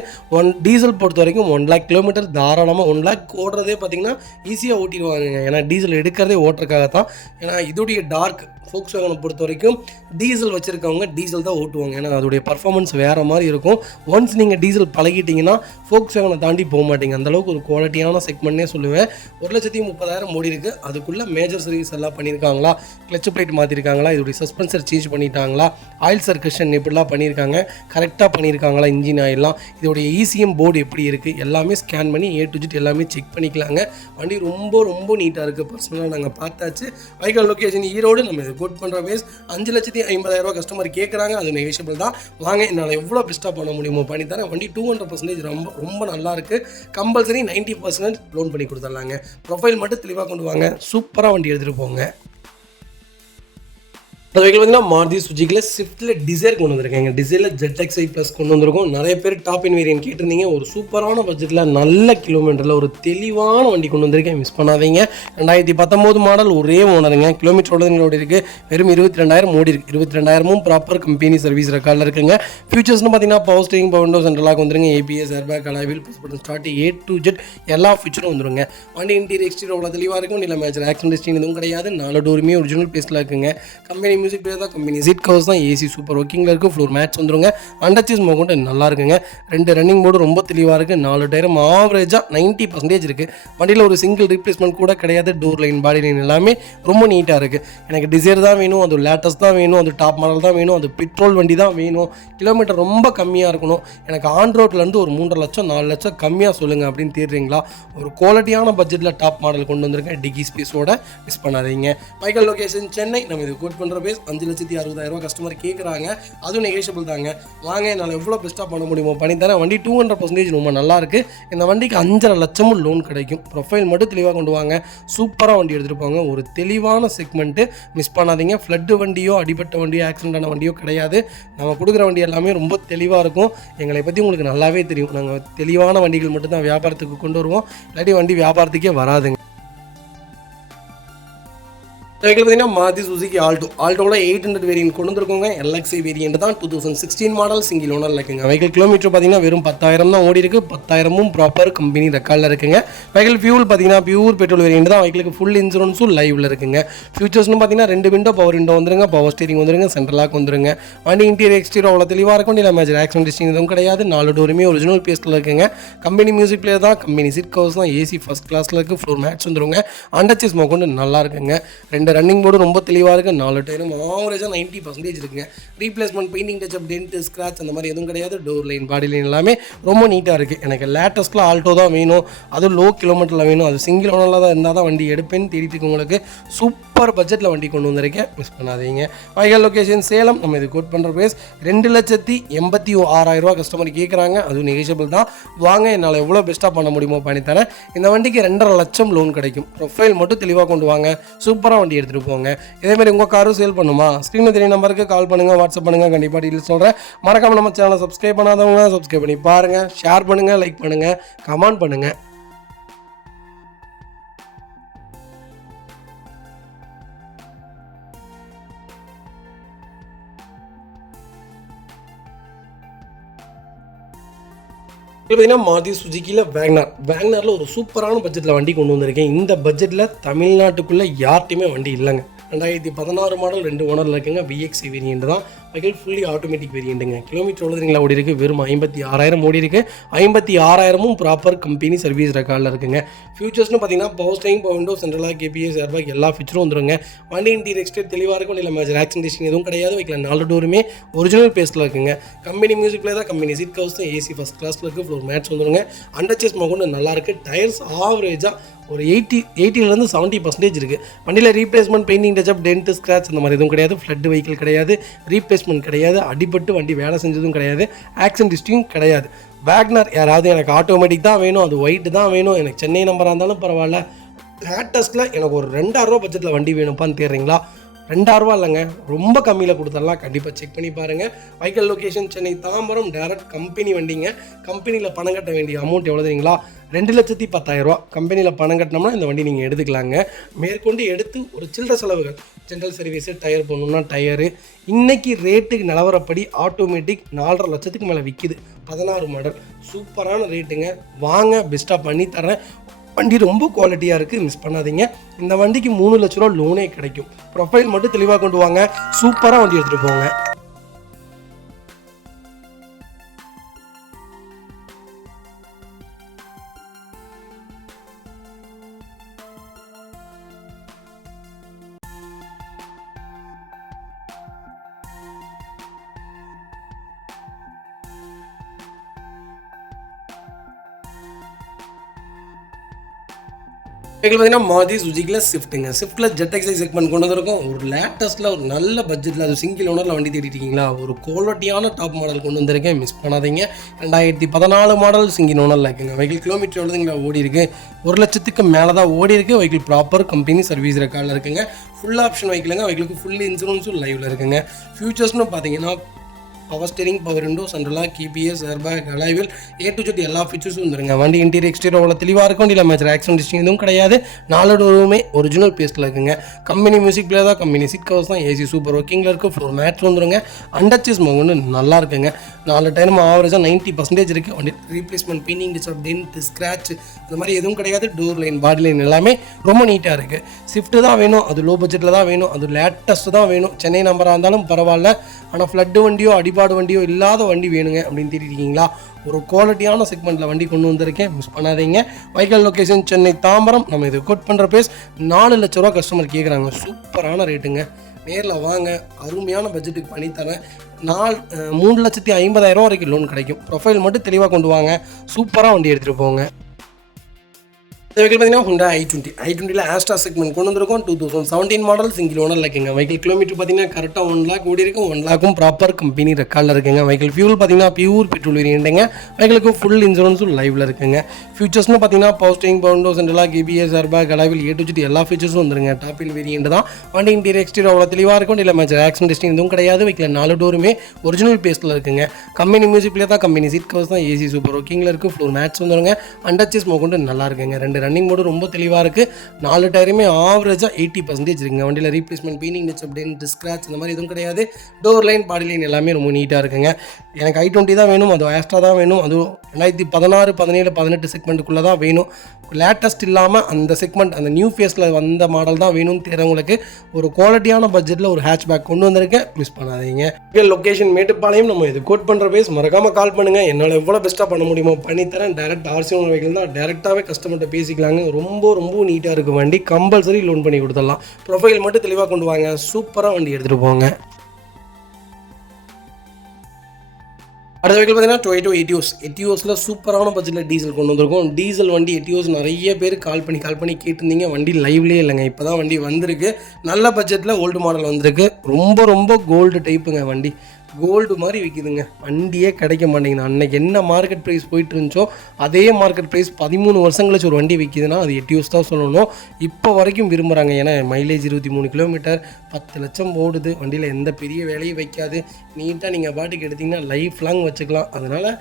டீசல் பொறுத்த வரைக்கும் 1 lakh கிலோமீட்டர் தாராளமாக 1 lakh ஓடுறதே பார்த்தீங்கன்னா ஈஸியாக ஓட்டிடுவாங்க. ஏன்னா டீசல் எடுக்கிறதே ஓட்டுறதுக்காகத்தான். ஏன்னா இதோடைய டார்க் Volkswagen பொறுத்த வரைக்கும் டீசல் வச்சுருக்கவங்க டீசல் தான் ஓட்டுவாங்க. ஏன்னா அதோடைய பர்ஃபார்மன்ஸ் வேறு மாதிரி இருக்கும். ஒன்ஸ் நீங்கள் டீசல் பழகிட்டிங்கன்னா Volkswagen தாண்டி போக மாட்டீங்க. அந்தளவுக்கு ஒரு குவாலிட்டியான செக்மெண்ட்னே சொல்லுவேன். 1,30,000 ஓடி இருக்குது. அதுக்குள்ளே மேஜர் சர்வீஸ் எல்லாம் பண்ணியிருக்காங்களா, கிளச் பிளேட் மாற்றிருக்காங்களா, இதோடைய சஸ்பென்சர் சேஞ்ச் பண்ணிட்டாங்களா, ஆயில் சர்க்கஷன் எப்படிலாம் பண்ணியிருக்காங்க, கரெக்டாக பண்ணியிருக்காங்களா, இன்ஜின் ஆயிலாம், இதோடைய ECM போர்டு எப்படி இருக்குது, எல்லாமே ஸ்கேன் பண்ணி A to Z எல்லாமே செக் பண்ணிக்கலாங்க. வண்டி ரொம்ப ரொம்ப நீட்டாக இருக்குது. பர்சனலாக நாங்கள் பார்த்தாச்சு. வைக்கல் லொக்கேஷன் ஈரோடு. நம்ம இது கோட் பண்ணுற பேஸ் 5,50,000 கஸ்டமர் கேட்குறாங்க. அது நெகோஷியபிள் தான். வாங்க, என்னால் எவ்வளோ பெஸ்ட்டாக பண்ண முடியுமோ பண்ணித்தரேன். வண்டி 200% ரொம்ப ரொம்ப நல்லா இருக்குது. கம்பல்சரி 90% லோன் பண்ணி கொடுத்துடலாங்க. ப்ரொஃபைல் மட்டும் தெளிவாக கொண்டு வாங்க. சூப்பராக வண்டி எடுத்துகிட்டு போங்க. வெஹிக்கிள் பார்த்தீங்கன்னா மாருதி சுஜுக்கியில் ஸ்விஃப்ட்டில் டிசைர் கொண்டு வந்திருக்காங்க. டிசைரில் ZXi ப்ளஸ் கொண்டு வந்திருக்கோம். நிறைய பேர் டாப் இன் வேரியன்ட் கேட்டிருந்தீங்க. ஒரு சூப்பரான பட்ஜெட்டில் நல்ல கிலோமீட்டரில் ஒரு தெளிவான வண்டி கொண்டு வந்திருக்கேன், மிஸ் பண்ணாதீங்க. 2019 மாடல், ஒரே ஓனருங்க. கிலோமீட்டர் ஓடுறதுங்களோட இருக்குது, வெறும் 22,000 ஓடி இருக்குது. 22,000 ப்ராப்பர் கம்பெனி சர்வீஸ் ரெக்கார்டில் இருக்குங்க. ஃபியூச்சர்ஸ்னு பார்த்தீங்கன்னா பவர் ஸ்டீரிங், பவர் விண்டோ, சென்ட்ரலாக வந்துருங்க. ABS, airbag, alloy push button start, A to Z எல்லா ஃபியூச்சரும் வந்துருங்க. வண்டி இன்டீரியர் எக்ஸ்டீரியர் அவ்வளோ தெளிவாக இருக்கும். இல்லை மேட்ச் ஆக்சிடென்ட் ஹிஸ்ட்ரி எதுவும் கிடையாது. 4 டோருமே ஒரிஜினல் பேஸில் இருக்குங்க. கம்பெனி மியூசிக் பிளேயர் தான், கம்பெனி சீட் கவர்ஸ் தான், ஏசி சூப்பர் ஒர்க்கிங்கில் இருக்குது. ஃப்ளோர் மேட்ச் வந்துருங்க. அண்டர்ச்சீஸ் மோகொண்டு நல்லா இருக்குங்க. 2 ரன்னிங் போர்டு ரொம்ப தெளிவாக இருக்குது. 4 டயரும் ஆவரேஜாக 90% இருக்குது. வண்டியில் ஒரு சிங்கிள் ரீப்ளேஸ்மெண்ட் கூட கிடையாது. டோர் லைன், பாடி லைன் எல்லாமே ரொம்ப நீட்டாக இருக்குது. எனக்கு டிசைர் தான் வேணும், அது லேட்டஸ்ட் தான் வேணும், அது டாப் மாடல் தான் வேணும், அது பெட்ரோல் வண்டி தான் வேணும், கிலோமீட்டர் ரொம்ப கம்மியாக இருக்கணும், எனக்கு ஆன் ரோட்லேருந்து ஒரு 3.5 லட்சம் 4 லட்சம் கம்மியாக சொல்லுங்கள் அப்படின்னு தேடுறீங்களா? ஒரு குவாலிட்டியான பட்ஜெட்டில் டாப் மாடல் கொண்டு வந்திருக்கேன். டிகி ஸ்பேஸோட மிஸ் பண்ணாதீங்க. பைக்கல் லொகேஷன் சென்னை. நம்ம இது கோட் பண்ணுற பேஸ் 5,60,000 கஸ்டமர் கேட்குறாங்க. அதுவும் நெகோஷியபிள் தாங்க. வாங்க, என்னால் எவ்வளோ பெஸ்ட்டாக பண்ண முடியுமோ பண்ணித்தரேன். வண்டி 200% ரொம்ப நல்லாயிருக்கு. இந்த வண்டிக்கு 5.5 லட்சமும் லோன் கிடைக்கும். ப்ரொஃபைல் மட்டும் தெளிவாக கொண்டு வாங்க. சூப்பராக வண்டி எடுத்துகிட்டு போங்க. ஒரு தெளிவான செக்மெண்ட்டு, மிஸ் பண்ணாதீங்க. ஃப்ளட்டு வண்டியோ, அடிபட்ட வண்டியோ, ஆக்சிடென்ட் ஆன வண்டியோ கிடையாது. நம்ம கொடுக்குற வண்டி எல்லாமே ரொம்ப தெளிவாக இருக்கும். எங்களை பற்றி உங்களுக்கு நல்லாவே தெரியும். நாங்கள் தெளிவான வண்டிகள் மட்டும்தான் வியாபாரத்துக்கு கொண்டு வருவோம். இல்லாட்டி வண்டி வியாபாரத்துக்கே வராதுங்க. வெஹிக்கிள் பார்த்தீங்கன்னா மாருதி சுசுகி ஆல்டோவில் 800 வேரியன்ட் கொண்டு வந்துருக்கோங்க. LXi வேரியன்ட் தான், 2016 மாடல், சிங்கிள் ஓனர் இருக்குங்க. வெஹிக்கிள் கிலோமீட்டர் பார்த்தீங்கன்னா வெறும் 10,000 தான் ஓடி இருக்குது. 10,000 ப்ராப்பர் கம்பெனி ரெக்கார்டில் இருக்குங்க. வெஹிக்கிள் ஃபியூல் பார்த்தீங்கன்னா பியூர் பெட்ரோல் வேரியன்ட் தான். வெஹிக்கிளுக்கு ஃபுல் இன்சூரன்ஸும் லைவ்ல இருக்குங்க. ஃபியூச்சர்ஸ்னு பார்த்தீங்கன்னா 2 விண்டோ, பவர் விண்டோ வந்துருங்க, பவர் ஸ்டீரிங் வந்துருங்க, சென்ட்ரலாக் வந்துருங்க. வண்டி இன்டீரியர் எக்ஸ்டீரியர் அவ்வளோ தெளிவாக இருக்கும். இல்லை மேஜர் ஆக்சிடென்ட் ஹிஸ்ட்ரி எதுவும் கிடையாது. 4 டோருமே ஒரிஜினல் பேஸ்ட்டில் இருக்குங்க. கம்பெனி மியூசிக் பிளேயர் தான், கம்பெனி சீட் கவர்ஸ் தான், ஏசி ஃபஸ்ட் கிளாஸில் இருக்குது. ஃப்ளோர் மேட்ச் வந்துருங்க. அண்டர்ச்சீஸ் மோகொண்டு நல்லா இருக்குங்க. 2 ரன்னிங் போர்டு ரொம்ப தெளிவாக இருக்குது. 4 டயரும் ஆவரேஜாக 90% இருக்குங்க. Replacement, painting touch-up, dent, scratch அந்த மாதிரி எதுவும் கிடையாது. டோர் லைன், பாடி லைன் எல்லாமே ரொம்ப நீட்டாக இருக்குது. எனக்கு லேட்டஸ்ட்டில் ஆல்டோ தான் வேணும், அதுவும் லோ கிலோமீட்டரில் வேணும், அது சிங்கிள் ஓனரில் தான் இருந்தால் தான் வண்டி எடுப்பேன்னு தேடிட்டு உங்களுக்கு சூப்பர் பட்ஜெட்டில் வண்டி கொண்டு வந்திருக்கேன், மிஸ் பண்ணாதீங்க. வைகல் லொகேஷன் சேலம். நம்ம இது கோட் பண்ணுற பேஸ் 2,86,000 கஸ்டமர் கேட்குறாங்க. அதுவும் நெகோஷியபிள் தான். வாங்க, என்னால் எவ்வளோ பெஸ்ட்டாக பண்ண முடியுமோ பண்ணித்தரேன். இந்த வண்டிக்கு 2.5 லட்சம் லோன் கிடைக்கும். ப்ரொஃபைல் மட்டும் தெளிவாக கொண்டு வாங்க. சூப்பராக வண்டி எடுத்துகிட்டு போங்க. இதேமாதிரி உங்கள் காரும் சேல் பண்ணுமா? ஸ்க்ரீனில் தெரிய நம்பருக்கு கால் பண்ணுங்கள், வாட்ஸ்அப் பண்ணுங்கள். கண்டிப்பாக டீட்டெயில்ஸ் சொல்கிறேன். மறக்காமல் நம்ம சேனலை சப்ஸ்கிரைப் பண்ணாதவங்க சப்ஸ்கிரைப் பண்ணி பாருங்கள். ஷேர் பண்ணுங்கள், லைக் பண்ணுங்கள், கமெண்ட் பண்ணுங்கள். பார்த்தீங்கன்னா மாருதி சுஜுக்கியில் வேக்னாரில் ஒரு சூப்பரான பட்ஜெட்டில் வண்டி கொண்டு வந்திருக்கேன். இந்த பட்ஜெட்டில் தமிழ்நாட்டுக்குள்ளே யார்ட்டையுமே வண்டி இல்லைங்க. 2016 மாடல், 2 ஓனரில் இருக்குங்க. VXi வேரியன்ட் தான். வெஹிக்கிள் ஃபுல்லி ஆட்டோமேட்டிக் வேரியண்ட்டுங்க. கிலோமீட்டர் எவ்வளோங்களா ஓடி இருக்குது? வெறும் 56,000 ஓடி இருக்குது. 56,000 ப்ராப்பர் கம்பெனி சர்வீஸ் ரெக்கார்டில் இருக்குங்க. ஃபியூச்சர்ஸ்னு பார்த்தீங்கன்னா power steering, power window, central lock, ABS, airbag எல்லா ஃபீச்சரும் வந்துருங்க. வண்டி இன்டீரியர் எக்ஸ்டீரியர் தெளிவாக இருக்கும். இல்லை மேஜர் ஆக்சிடென்ட் எதுவும் கிடையாது. வெஹிக்கிள் 4 டோருமே ஒரிஜினல் பேஸில் இருக்குங்க. கம்பெனி மியூசிக் பிளேயர் தான், கம்பெனி சீட் கவர்ஸ் தான், ஏசி ஃபஸ்ட் கிளாஸில் இருக்குது. ஃப்ளோர் மேட்ச் வந்துருங்க. அண்டர்ச்சேஸ் மோகொண்டு நல்லா இருக்குது. டயர்ஸ் ஆவரேஜாக ஒரு 80-70% 70% இருக்குது. வண்டியில் replacement, painting touch-up, dent, scratch அந்த மாதிரி எதுவும் கிடையாது. ஃப்ளட் வெஹிக்கிள் கிடையாது. ரீப்ளேஸ்மெண்ட் கிடையாது. அடிபட்டு வண்டி வேலை செஞ்சதும் கிடையாது. ஆக்சிடென்ட் ஹிஸ்ட்ரியும் கிடையாது. வேக்னார் யாராவது எனக்கு ஆட்டோமேட்டிக் தான் வேணும், அது ஒயிட் தான் வேணும், எனக்கு சென்னை நம்பராக இருந்தாலும் பரவாயில்ல, லேட்டஸ்ட்டில் எனக்கு ஒரு 2,000 பட்ஜெட்டில் வண்டி வேணும்ப்பான்னு தேடுறீங்களா? 2,000 இல்லைங்க, ரொம்ப கம்மியில் கொடுத்துடலாம். கண்டிப்பாக செக் பண்ணி பாருங்கள். Vehicle location Chennai Tambaram. Direct company வண்டிங்க. கம்பெனியில் பணம் கட்ட வேண்டிய அமௌண்ட் எவ்வளோ தெரியுங்களா? 2,10,10,000. கம்பெனியில் பணம் கட்டினோம்னா இந்த வண்டி நீங்கள் எடுத்துக்கலாங்க. மேற்கொண்டு எடுத்து ஒரு சில்லற செலவுகள், ஜென்ரல் சர்வீஸு, டயர் போடணுன்னா டயரு, இன்றைக்கி ரேட்டுக்கு நிலவரப்படி ஆட்டோமேட்டிக் 4.5 லட்சத்துக்கு மேலே விற்கிது. 16 மாடல், சூப்பரான ரேட்டுங்க. வாங்க, பெஸ்ட்டாக பண்ணி தரேன். வண்டி ரொம்ப குவாலிட்டியாக இருக்குது, மிஸ் பண்ணாதீங்க. இந்த வண்டிக்கு 3 லட்ச ரூபா லோனே கிடைக்கும். ப்ரொஃபைல் மட்டும் தெளிவாக கொண்டு வாங்க. சூப்பராக வண்டி எடுத்துகிட்டு போங்க. வெஹிக்கிள் பார்த்தீங்கன்னா மாருதி சுஜுக்கியில் ஸ்விஃப்ட்டில் ஜெட் எக்ஸைஸ் செக்மெண்ட் கொண்டு வந்திருக்கோம். ஒரு லேட்டஸ்ட்டில் ஒரு நல்ல பட்ஜெட்டில் அது சிங்கிள் ஓனரில் வண்டி தேடிட்டு இருக்கீங்களா, ஒரு குவாலிட்டியான டாப் மாடல் கொண்டு வந்திருக்கேன், மிஸ் பண்ணாதீங்க. 2014 மாடல் சிங்கிள் ஓனரில் இருக்குங்க. வெஹிக்கிள் கிலோமீட்டர் எவ்வளோதுங்களா ஓடி இருக்கு, 1 லட்சத்துக்கு மேலே தான் ஓடி இருக்குது. வெஹிக்கிள் ப்ராப்பர் கம்பெனி சர்வீஸ் ரெக்கார்டில் இருக்குங்க. ஃபுல் ஆப்ஷன் வெஹிக்கிளுங்க. வெஹிக்கிளுக்கு ஃபுல் இன்சூரன்ஸும் லைவில் இருக்குங்க. ஃபியூச்சர்ஸ்னு பார்த்தீங்கன்னா power steering, power window, central lock ABS, airbag, alloy wheel A to Z எல்லா ஃபீச்சர்ஸும் வந்துருங்க. வண்டி இன்டீரியர் எக்ஸ்டீரியர் அவ்வளோ தெளிவாக இருக்கும். வண்டியில் மேட்ச் ஆக்சிடென்ட் ஹிஸ்ட்ரி எதுவும் கிடையாது. 4 டோருமே ஒரிஜினல் பேஸ்ட்டில் இருக்குங்க. கம்பெனி மியூசிக் பிளேயர் தான், கம்பெனி சீட் கவர்ஸ் தான், ஏசி சூப்பர் ஒர்க்கிங்கில் இருக்குது. ஃப்ளோர் மேட்ச் வந்துருங்க. அண்டர்ச்சேஸ் மோகன்னு நல்லா இருக்குங்க. 4 டைம் ஆவரேஜாக 90% இருக்குது. வண்டி ரீப்ளேஸ்மெண்ட், பெயிண்டிங், டிஸ்அப், டென்ட், ஸ்க்ராட்ச் அந்த மாதிரி எதுவும் கிடையாது. டோர் லைன், பாடி லைன் எல்லாமே ரொம்ப நீட்டாக இருக்குது. ஸ்விஃப்ட் தான் வேணும், அது லோ பட்ஜெட்டில் தான் வேணும், அது லேட்டஸ்ட் தான் வேணும். சென்னை நம்பராக இருந்தாலும் பரவாயில்ல, ஆனால் ஃப்ளட்டு வண்டியோ அடிபாடு வண்டியோ இல்லாத வண்டி வேணுங்க அப்படின்னு தேடிருக்கீங்களா, ஒரு குவாலிட்டியான செக்மெண்ட்டில் வண்டி கொண்டு வந்திருக்கேன், மிஸ் பண்ணாதீங்க. Vehicle location Chennai Tambaram. நம்ம இது கோட் பண்ணுற பேஸ் 4 லட்ச ரூபா கஸ்டமர் கேட்குறாங்க. சூப்பரான ரேட்டுங்க. நேரில் வாங்க, அருமையான பட்ஜெட்டுக்கு பண்ணித்தரேன். 3,50,000 வரைக்கும் லோன் கிடைக்கும். ப்ரொஃபைல் மட்டும் தெளிவாக கொண்டு வாங்க, சூப்பராக வண்டி எடுத்துகிட்டு போங்க. இந்த வெஹிக்கிள் பார்த்தீங்கன்னா Honda i20 ஆஸ்ட்ரா செக்மெண்ட் கொண்டு வந்திருக்கோம். 2017 மாடல் சிங்கிள் ஓனர் இருக்குங்க. வெஹிக்கிள் கிலோமீட்டர் பார்த்தீங்கன்னா கரெக்டாக 1 லேக் ஓடி இருக்கும். 1 லேக்கும் ப்ராப்பர் கம்பெனி ரெக்கார்டில் இருக்குங்க. வெஹிக்கிள் ஃபியூல் பார்த்தீங்கன்னா பியூர் பெட்ரோல் வேரியண்ட்டுங்க. வெஹிக்கிளுக்கு ஃபுல் இன்சூரன்ஸும் லைவில் இருக்குங்க. ஃபியூச்சர்ஸ்னு பார்த்தீங்கன்னா power steering, power window, central lock ABS, airbag, alloy wheel A to Z எல்லா ஃபீச்சர்ஸும் வந்துருங்க. டாப்பில் வேரியண்ட் தான். வண்டி இன்டீரியர் எக்ஸ்டீரியர் அவ்வளோ தெளிவாக இருக்கும். இல்லை மேட்ச் ஆக்சிடென்ட் ஹிஸ்ட்ரி எதுவும் கிடையாது. வெஹிக்கிள் 4 டோருமே ஒரிஜினல் பேஸ்ட்டில் இருக்குங்க. கம்பெனி மியூசிக் பிளேயர் தான், கம்பெனி சீட் கவர்ஸ் தான், ஏசி சூப்பர் ஒர்க்கிங்கில் இருக்குது. ஃப்ளோர் மேட்ச் வந்துருங்க. அண்டர்ச்சேஸ் மோகண்டு நல்லா இருக்குங்க. 2 ரன்னிங் மோடு ரொம்ப தெளிவாக இருக்குது. 4 டயருமே ஆவரேஜாக 80% இருக்குங்க. வண்டியில் ரீப்ளேஸ்மெண்ட், பெயிண்டிங், டிஸ்அப், டென்ட், ஸ்க்ராட்ச் இந்த மாதிரி எதுவும் கிடையாது. டோர் லைன், பாடி லைன் எல்லாமே ரொம்ப நீட்டாக இருக்குங்க. எனக்கு i20 தான் வேணும், அது ஆஸ்ட்ரா தான் வேணும், அதுவும் 2016, 17, 18 செக்மெண்ட்டுக்குள்ளே தான் வேணும். லேட்டஸ்ட் இல்லாமல் அந்த செக்மெண்ட், அந்த நியூ ஃபேஸில் வந்த மாடல் தான் வேணும்னு தேர்றவங்களுக்கு ஒரு குவாலிட்டியான பட்ஜெட்டில் ஒரு ஹேட்ச்பேக் கொண்டு வந்திருக்கேன், மிஸ் பண்ணாதீங்க. லொக்கேஷன் மேட்டுப்பாளையம். நம்ம இது கோட் பண்ணுற பேஸ் மறக்காமல் கால் பண்ணுங்கள். என்னால் எவ்வளோ பெஸ்ட்டாக பண்ண முடியுமோ பண்ணித்தரேன். டேரக்ட் RC1 வெஹிக்கிள் தான், டேரெக்டாகவே கஸ்டமர்கிட்ட பேசிக்கலாங்க. ரொம்ப நீட்டாக இருக்குது வண்டி. கம்பல்சரி லோன் பண்ணி கொடுத்துடலாம். ப்ரொஃபைல் மட்டும் தெளிவாக கொண்டு வாங்க, சூப்பராக வண்டி எடுத்துகிட்டு போங்க. அடுத்த வெஹிக்கிள் பார்த்தீங்கன்னா Toyota எட்டியோஸில் சூப்பரான பட்ஜெட்டில் டீசல் கொண்டு வந்திருக்கோம். டீசல் வண்டி எட்டியோஸ் நிறைய பேர் கால் பண்ணி கேட்டிருந்தீங்க. வண்டி லைவ்லேயே இல்லைங்க, இப்போ தான் வண்டி வந்திருக்கு. நல்ல பட்ஜெட்டில் ஓல்டு மாடல் வந்திருக்கு. ரொம்ப கோல்டு டைப்புங்க. வண்டி கோல்டு மாதிரி விற்கிதுங்க. வண்டியே கிடைக்க மாட்டேங்குது. அன்னைக்கு என்ன மார்க்கெட் ப்ரைஸ் போயிட்டு இருந்துச்சோ அதே மார்க்கெட் ப்ரைஸ் 13 வருஷம் கழிச்சு ஒரு வண்டி விற்கிதுன்னா அது எட்டியோஸ் தான் சொல்லணும். இப்போ வரைக்கும் விரும்புகிறாங்க. ஏன்னா மைலேஜ் 23 கிலோமீட்டர், 10 லட்சம் ஓடுது. வண்டியில் எந்த பெரிய வேலையும் வைக்காது. நீட்டாக நீங்கள் பாட்டுக்கு எடுத்திங்கன்னா லைஃப் லாங் வச்சுக்கலாம். அதனால்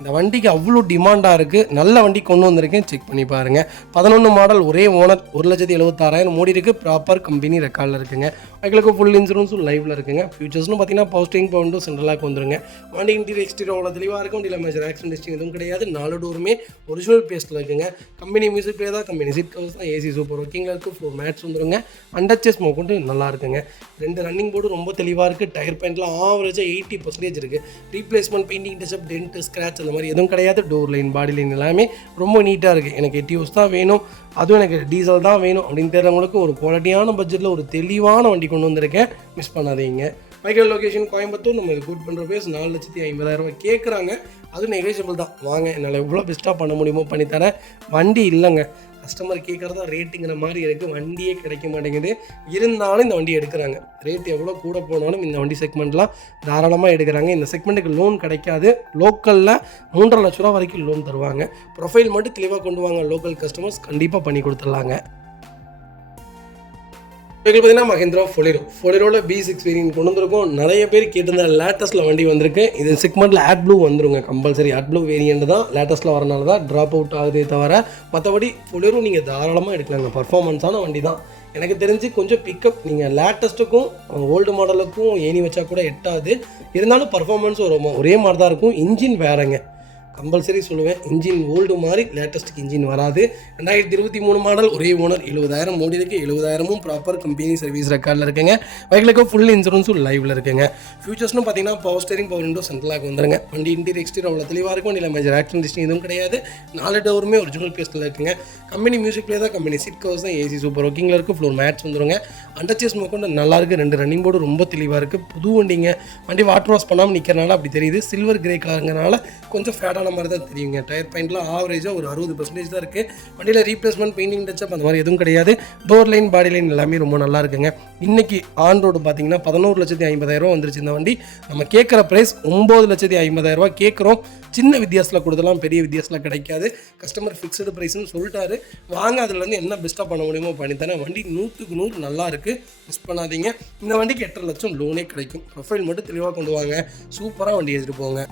இந்த வண்டிக்கு அவ்வளோ டிமாண்டாக இருக்குது. நல்ல வண்டி கொண்டு வந்திருக்கேன், செக் பண்ணி பாருங்கள். 11 மாடல், ஒரே ஓனர், 1,76,000 ஓடி இருக்குது. ப்ராப்பர் கம்பெனி ரெக்கார்டில் இருக்குங்க. வெஹிக்கிளுக்கு ஃபுல் இன்சூரன்ஸும் லைவில் இருக்குங்க. ஃபியூச்சர்ஸ்னு பார்த்தீங்கன்னா பவர் ஸ்டீரிங், பவர் விண்டோ, சென்ட்ரலாக வந்துருங்க. வண்டி இன்டீரியர் எக்ஸ்டீரியர் அவ்வளோ தெளிவாக இருக்கும். வண்டியில் மேஜர் ஆக்சிடென்ட் ஹிஸ்ட்ரி எதுவும் கிடையாது. 4 டோருமே ஒரிஜினல் பேஸ்ட்டில் இருக்குங்க. கம்பெனி மியூசிக் பிளேயர் தான், கம்பெனி சீட் கவர்ஸ் தான், ஏசி சூப்பர் ஒர்க்கிங்கில் இருக்குது. ஃப்ளோர் மேட்ச் வந்துருங்க. அண்டர்ச்சேஸ் மோகண்டு நல்லா இருக்குங்க. 2 ரன்னிங் போர்டு ரொம்ப தெளிவாக இருக்குது. டயர் பாயிண்ட்லாம் ஆவரேஜாக 80% இருக்குது. ரீப்ளேஸ்மெண்ட், பெயிண்டிங், டிஸ்அப், டென்ட், ஸ்க்ராட்ச் அந்த மாதிரி எதுவும் கிடையாது. டோர் லைன், பாடி லைன் எல்லாமே ரொம்ப நீட்டாக இருக்குது. எனக்கு எட்டியோஸ் தான் வேணும், அதுவும் எனக்கு டீசல் தான் வேணும் அப்படின்னு தெரிஞ்சவங்களுக்கு ஒரு குவாலிட்டியான பட்ஜெட்டில் ஒரு தெளிவான வண்டி கொண்டு வந்திருக்கேன், மிஸ் பண்ணாதீங்க. Vehicle location Coimbatore. நம்ம இது கூட் பண்ணுற பேஸ் 4,50,000 கேட்குறாங்க. அதுவும் நெகோஷியபிள் தான். வாங்க, என்னால் எவ்வளோ பெஸ்ட்டாக பண்ண முடியுமோ பண்ணித்தரேன். வண்டி இல்லைங்க, கஸ்டமர் கேட்குறதா ரேட்டுங்கிற மாதிரி இருக்குது. வண்டியே கிடைக்க மாட்டேங்குது. இருந்தாலும் இந்த வண்டி எடுக்கிறாங்க. ரேட் எவ்வளோ கூட போனாலும் இந்த வண்டி செக்மெண்ட்லாம் தாராளமாக எடுக்கிறாங்க. இந்த செக்மெண்ட்டுக்கு லோன் கிடைக்காது. லோக்கலில் 3.5 லட்ச ரூபா வரைக்கும் லோன் தருவாங்க. ப்ரொஃபைல் மட்டும் தெளிவாக கொண்டு வாங்க. லோக்கல் கஸ்டமர்ஸ் கண்டிப்பாக பண்ணி கொடுத்துடலாங்க. வெஹிக்கிள் பார்த்தீங்கன்னா மஹிந்திரா ஃபொலிரோவில் B6 வேரியன்ட் கொண்டு வந்திருக்கோம். நிறைய பேர் கேட்டிருந்த லேட்டஸ்ட்டில் வண்டி வந்திருக்கு. இது செக்மெண்ட்டில் ஆட் ப்ளூ வந்துருங்க. கம்பல்சரி ஆட் ப்ளூ வேரியன்ட் தான். லேட்டஸ்ட்டில் வரனால தான் ட்ராப் அவுட் ஆகுதே தவிர மற்றபடி ஃபொலிரோ நீங்கள் தாராளமாக எடுக்கலாங்க. பர்ஃபார்மன்ஸான வண்டி தான். எனக்கு தெரிஞ்சு கொஞ்சம் பிக்கப் நீங்கள் லேட்டஸ்ட்டுக்கும் ஓல்டு மாடலுக்கும் ஏணி வச்சா கூட எட்டாது. இருந்தாலும் பர்ஃபார்மன்ஸ் ஒரே மாதிரி தான் இருக்கும். இன்ஜின் வேறங்க, கம்பல்சரி சொல்லுவேன். இன்ஜின் ஓல்டு மாதிரி லேட்டஸ்ட்டுக்கு இன்ஜின் வராது. 2023 மாடல், ஒரே ஓனர், 70,000 ஓடி இருக்குது. 70,000 ப்ராப்பர் கம்பெனி சர்வீஸ் ரெக்கார்டில் இருக்குங்க. வெஹிக்கிளுக்கு ஃபுல் இன்சூரன்ஸும் லைவில் இருக்குங்க. ஃபியூச்சர்ஸ்னு பார்த்தீங்கன்னா பவர் ஸ்டீரிங், பவர் விண்டோ, சென்ட்ரலாக வந்துருங்க. வண்டி இன்டீரியர் எக்ஸ்டீரியர் அவ்வளோ தெளிவாக இருக்கும். வண்டியில் மேஜர் ஆக்சிடென்ட் ஹிஸ்ட்ரி எதுவும் கிடையாது. 4 டோருமே ஒரிஜினல் பேஸ்ட்டில் இருக்குங்க. கம்பெனி மியூசிக் பிளேயர் தான், கம்பெனி சீட் கவர்ஸ் தான், ஏசி சூப்பர் ஒர்க்கிங்கில் இருக்குது. ஃப்ளோர் மேட்ச் வந்துருங்க. அண்டர்ச்சேஸ் மோக்கொண்டு நல்லா இருக்குது. 2 ரன்னிங் போர்டு ரொம்ப தெளிவாக இருக்குது. புது வண்டிங்க. வண்டி வாட்டர் வாஷ் பண்ணாமல் நிற்கிறனால அப்படி தெரியுது. சில்வர் கிரே கலருங்கனால கொஞ்சம் ஃபேடான ஆன மாதிரி தான் தெரியுங்க. டயர் பாயிண்ட்லாம் ஆவரேஜாக ஒரு 60% தான் இருக்குது. வண்டியில் ரீப்ளேஸ்மெண்ட், பெயிண்டிங், டச்சப் அந்த மாதிரி எதுவும் கிடையாது. டோர் லைன், பாடி லைன் எல்லாமே ரொம்ப நல்லா இருக்குங்க. இன்றைக்கி ஆன் ரோடு பார்த்தீங்கன்னா 11,50,000 வந்துருச்சு இந்த வண்டி. நம்ம கேட்குற ப்ரைஸ் 9,50,000 கேட்குறோம். சின்ன வித்தியாசத்தில் கொடுத்தலாம், பெரிய வித்தியாசத்தில் கிடைக்காது. கஸ்டமர் ஃபிக்ஸ்டு ப்ரைஸ்னு சொல்லிட்டாரு. வாங்க அதுலேருந்து என்ன பெஸ்ட்டாக பண்ண முடியுமோ பண்ணித்தரேன். வண்டி 100க்கு 100 நல்லா இருக்குது, மிஸ் பண்ணாதீங்க. இந்த வண்டிக்கு 8.5 லட்சம் லோனே கிடைக்கும். ப்ரொஃபைல் மட்டும் தெளிவாக கொண்டு வாங்க, சூப்பராக வண்டி எடுத்துகிட்டு போங்க.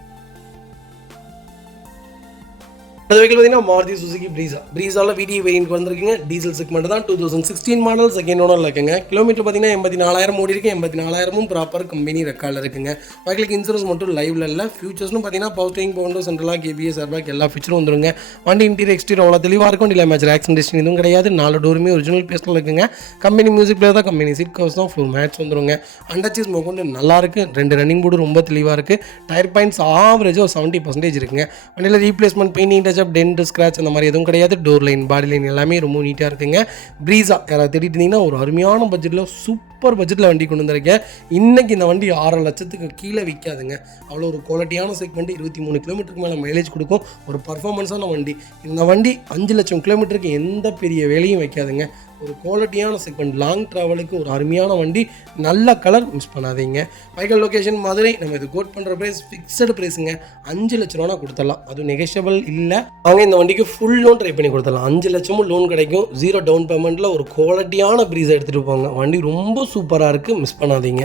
அது வெஹிக்கிள் பார்த்தீங்கன்னா மாருதி சுசுகி ப்ரீஸாவில் விடி வேரியன்ட் வந்திருக்குங்க. டீசல் செக்மெண்ட் தான். 2016 மாடல், செகண்ட் ஓனரில் இருக்குங்க. கிலோமீட்டர் பார்த்தீங்கன்னா 84,000 ஓடி இருக்குது. 84,000 ப்ராப்பர் கம்பெனி ரெக்கார்டில் இருக்குங்க. வெஹிக்கிளுக்கு இன்சூரன்ஸ் மட்டும் லைவ்ல இல்லை. ஃபியூச்சர்ஸ்னு பார்த்தீங்கன்னா power steering, power window, central lock, ABS, airbag எல்லா ஃபீச்சரும் வந்துருங்க. வண்டி இன்டீரியர் எக்ஸ்டீரியர் அவ்வளோ தெளிவாக இருக்கும். இல்லை மேட்ச் ஆக்சிடென்ட் எதுவும் கிடையாது. 4 டோருமே ஒரிஜினல் பேஸ்டில் இருக்குங்க. கம்பெனி மியூசிக் பிளேயர் தான், கம்பெனி சீட் கவர்ஸ் தான், ஃபுல் மேட்ச் வந்துருங்க. அண்டர்ச்சீஸ் மொக்கொண்டு நல்லா இருக்குது. 2 ரன்னிங் போர்டு ரொம்ப தெளிவாக இருக்குது. டயர் பாயிண்ட்ஸ் ஆவரேஜாக ஒரு 70% இருக்குங்க. வண்டியில் replacement, painting, touch-up, tent, scratch அந்த மாதிரி எதுவும் கிடையாது. டோர் லைன், பாடி லைன் எல்லாமே ரொம்ப நீட்டாக இருக்குங்க. ப்ரீஸா யாராவது தேடிட்டு இருந்தீங்கன்னா ஒரு அருமையான பட்ஜெட்டில், சூப்பர் பட்ஜெட்டில் வண்டி கொண்டு வந்திருக்கேன். இன்றைக்கி இந்த வண்டி 6 லட்சத்துக்கு கீழே விற்காதுங்க. அவ்வளோ ஒரு குவாலிட்டியான செக்மெண்ட். 23 கிலோமீட்டருக்கு மேலே மைலேஜ் கொடுக்கும். ஒரு பர்ஃபார்மன்ஸான வண்டி. இந்த வண்டி 5 லட்சம் கிலோமீட்டருக்கு எந்த பெரிய வேலையும் வைக்காதுங்க. ஒரு குவாலிட்டியான செக்மெண்ட், லாங் ட்ராவலுக்கு ஒரு அருமையான வண்டி. நல்ல கலர், மிஸ் பண்ணாதீங்க. Vehicle location Madurai. நம்ம இது கோட் பண்ணுற ப்ரைஸ் ஃபிக்ஸடு ப்ரைஸுங்க. 5 லட்ச ரூபா கொடுத்துடலாம். அதுவும் நெகோஷியபிள் இல்லை. அவங்க இந்த வண்டிக்கு ஃபுல் லோன் ட்ரை பண்ணி கொடுத்துடலாம். 5 லட்சமும் லோன் கிடைக்கும். 0 டவுன் பேமெண்ட்டில் ஒரு குவாலிட்டியான ப்ரீஸை எடுத்துகிட்டு போங்க. வண்டி ரொம்ப சூப்பராக இருக்குது, மிஸ் பண்ணாதீங்க.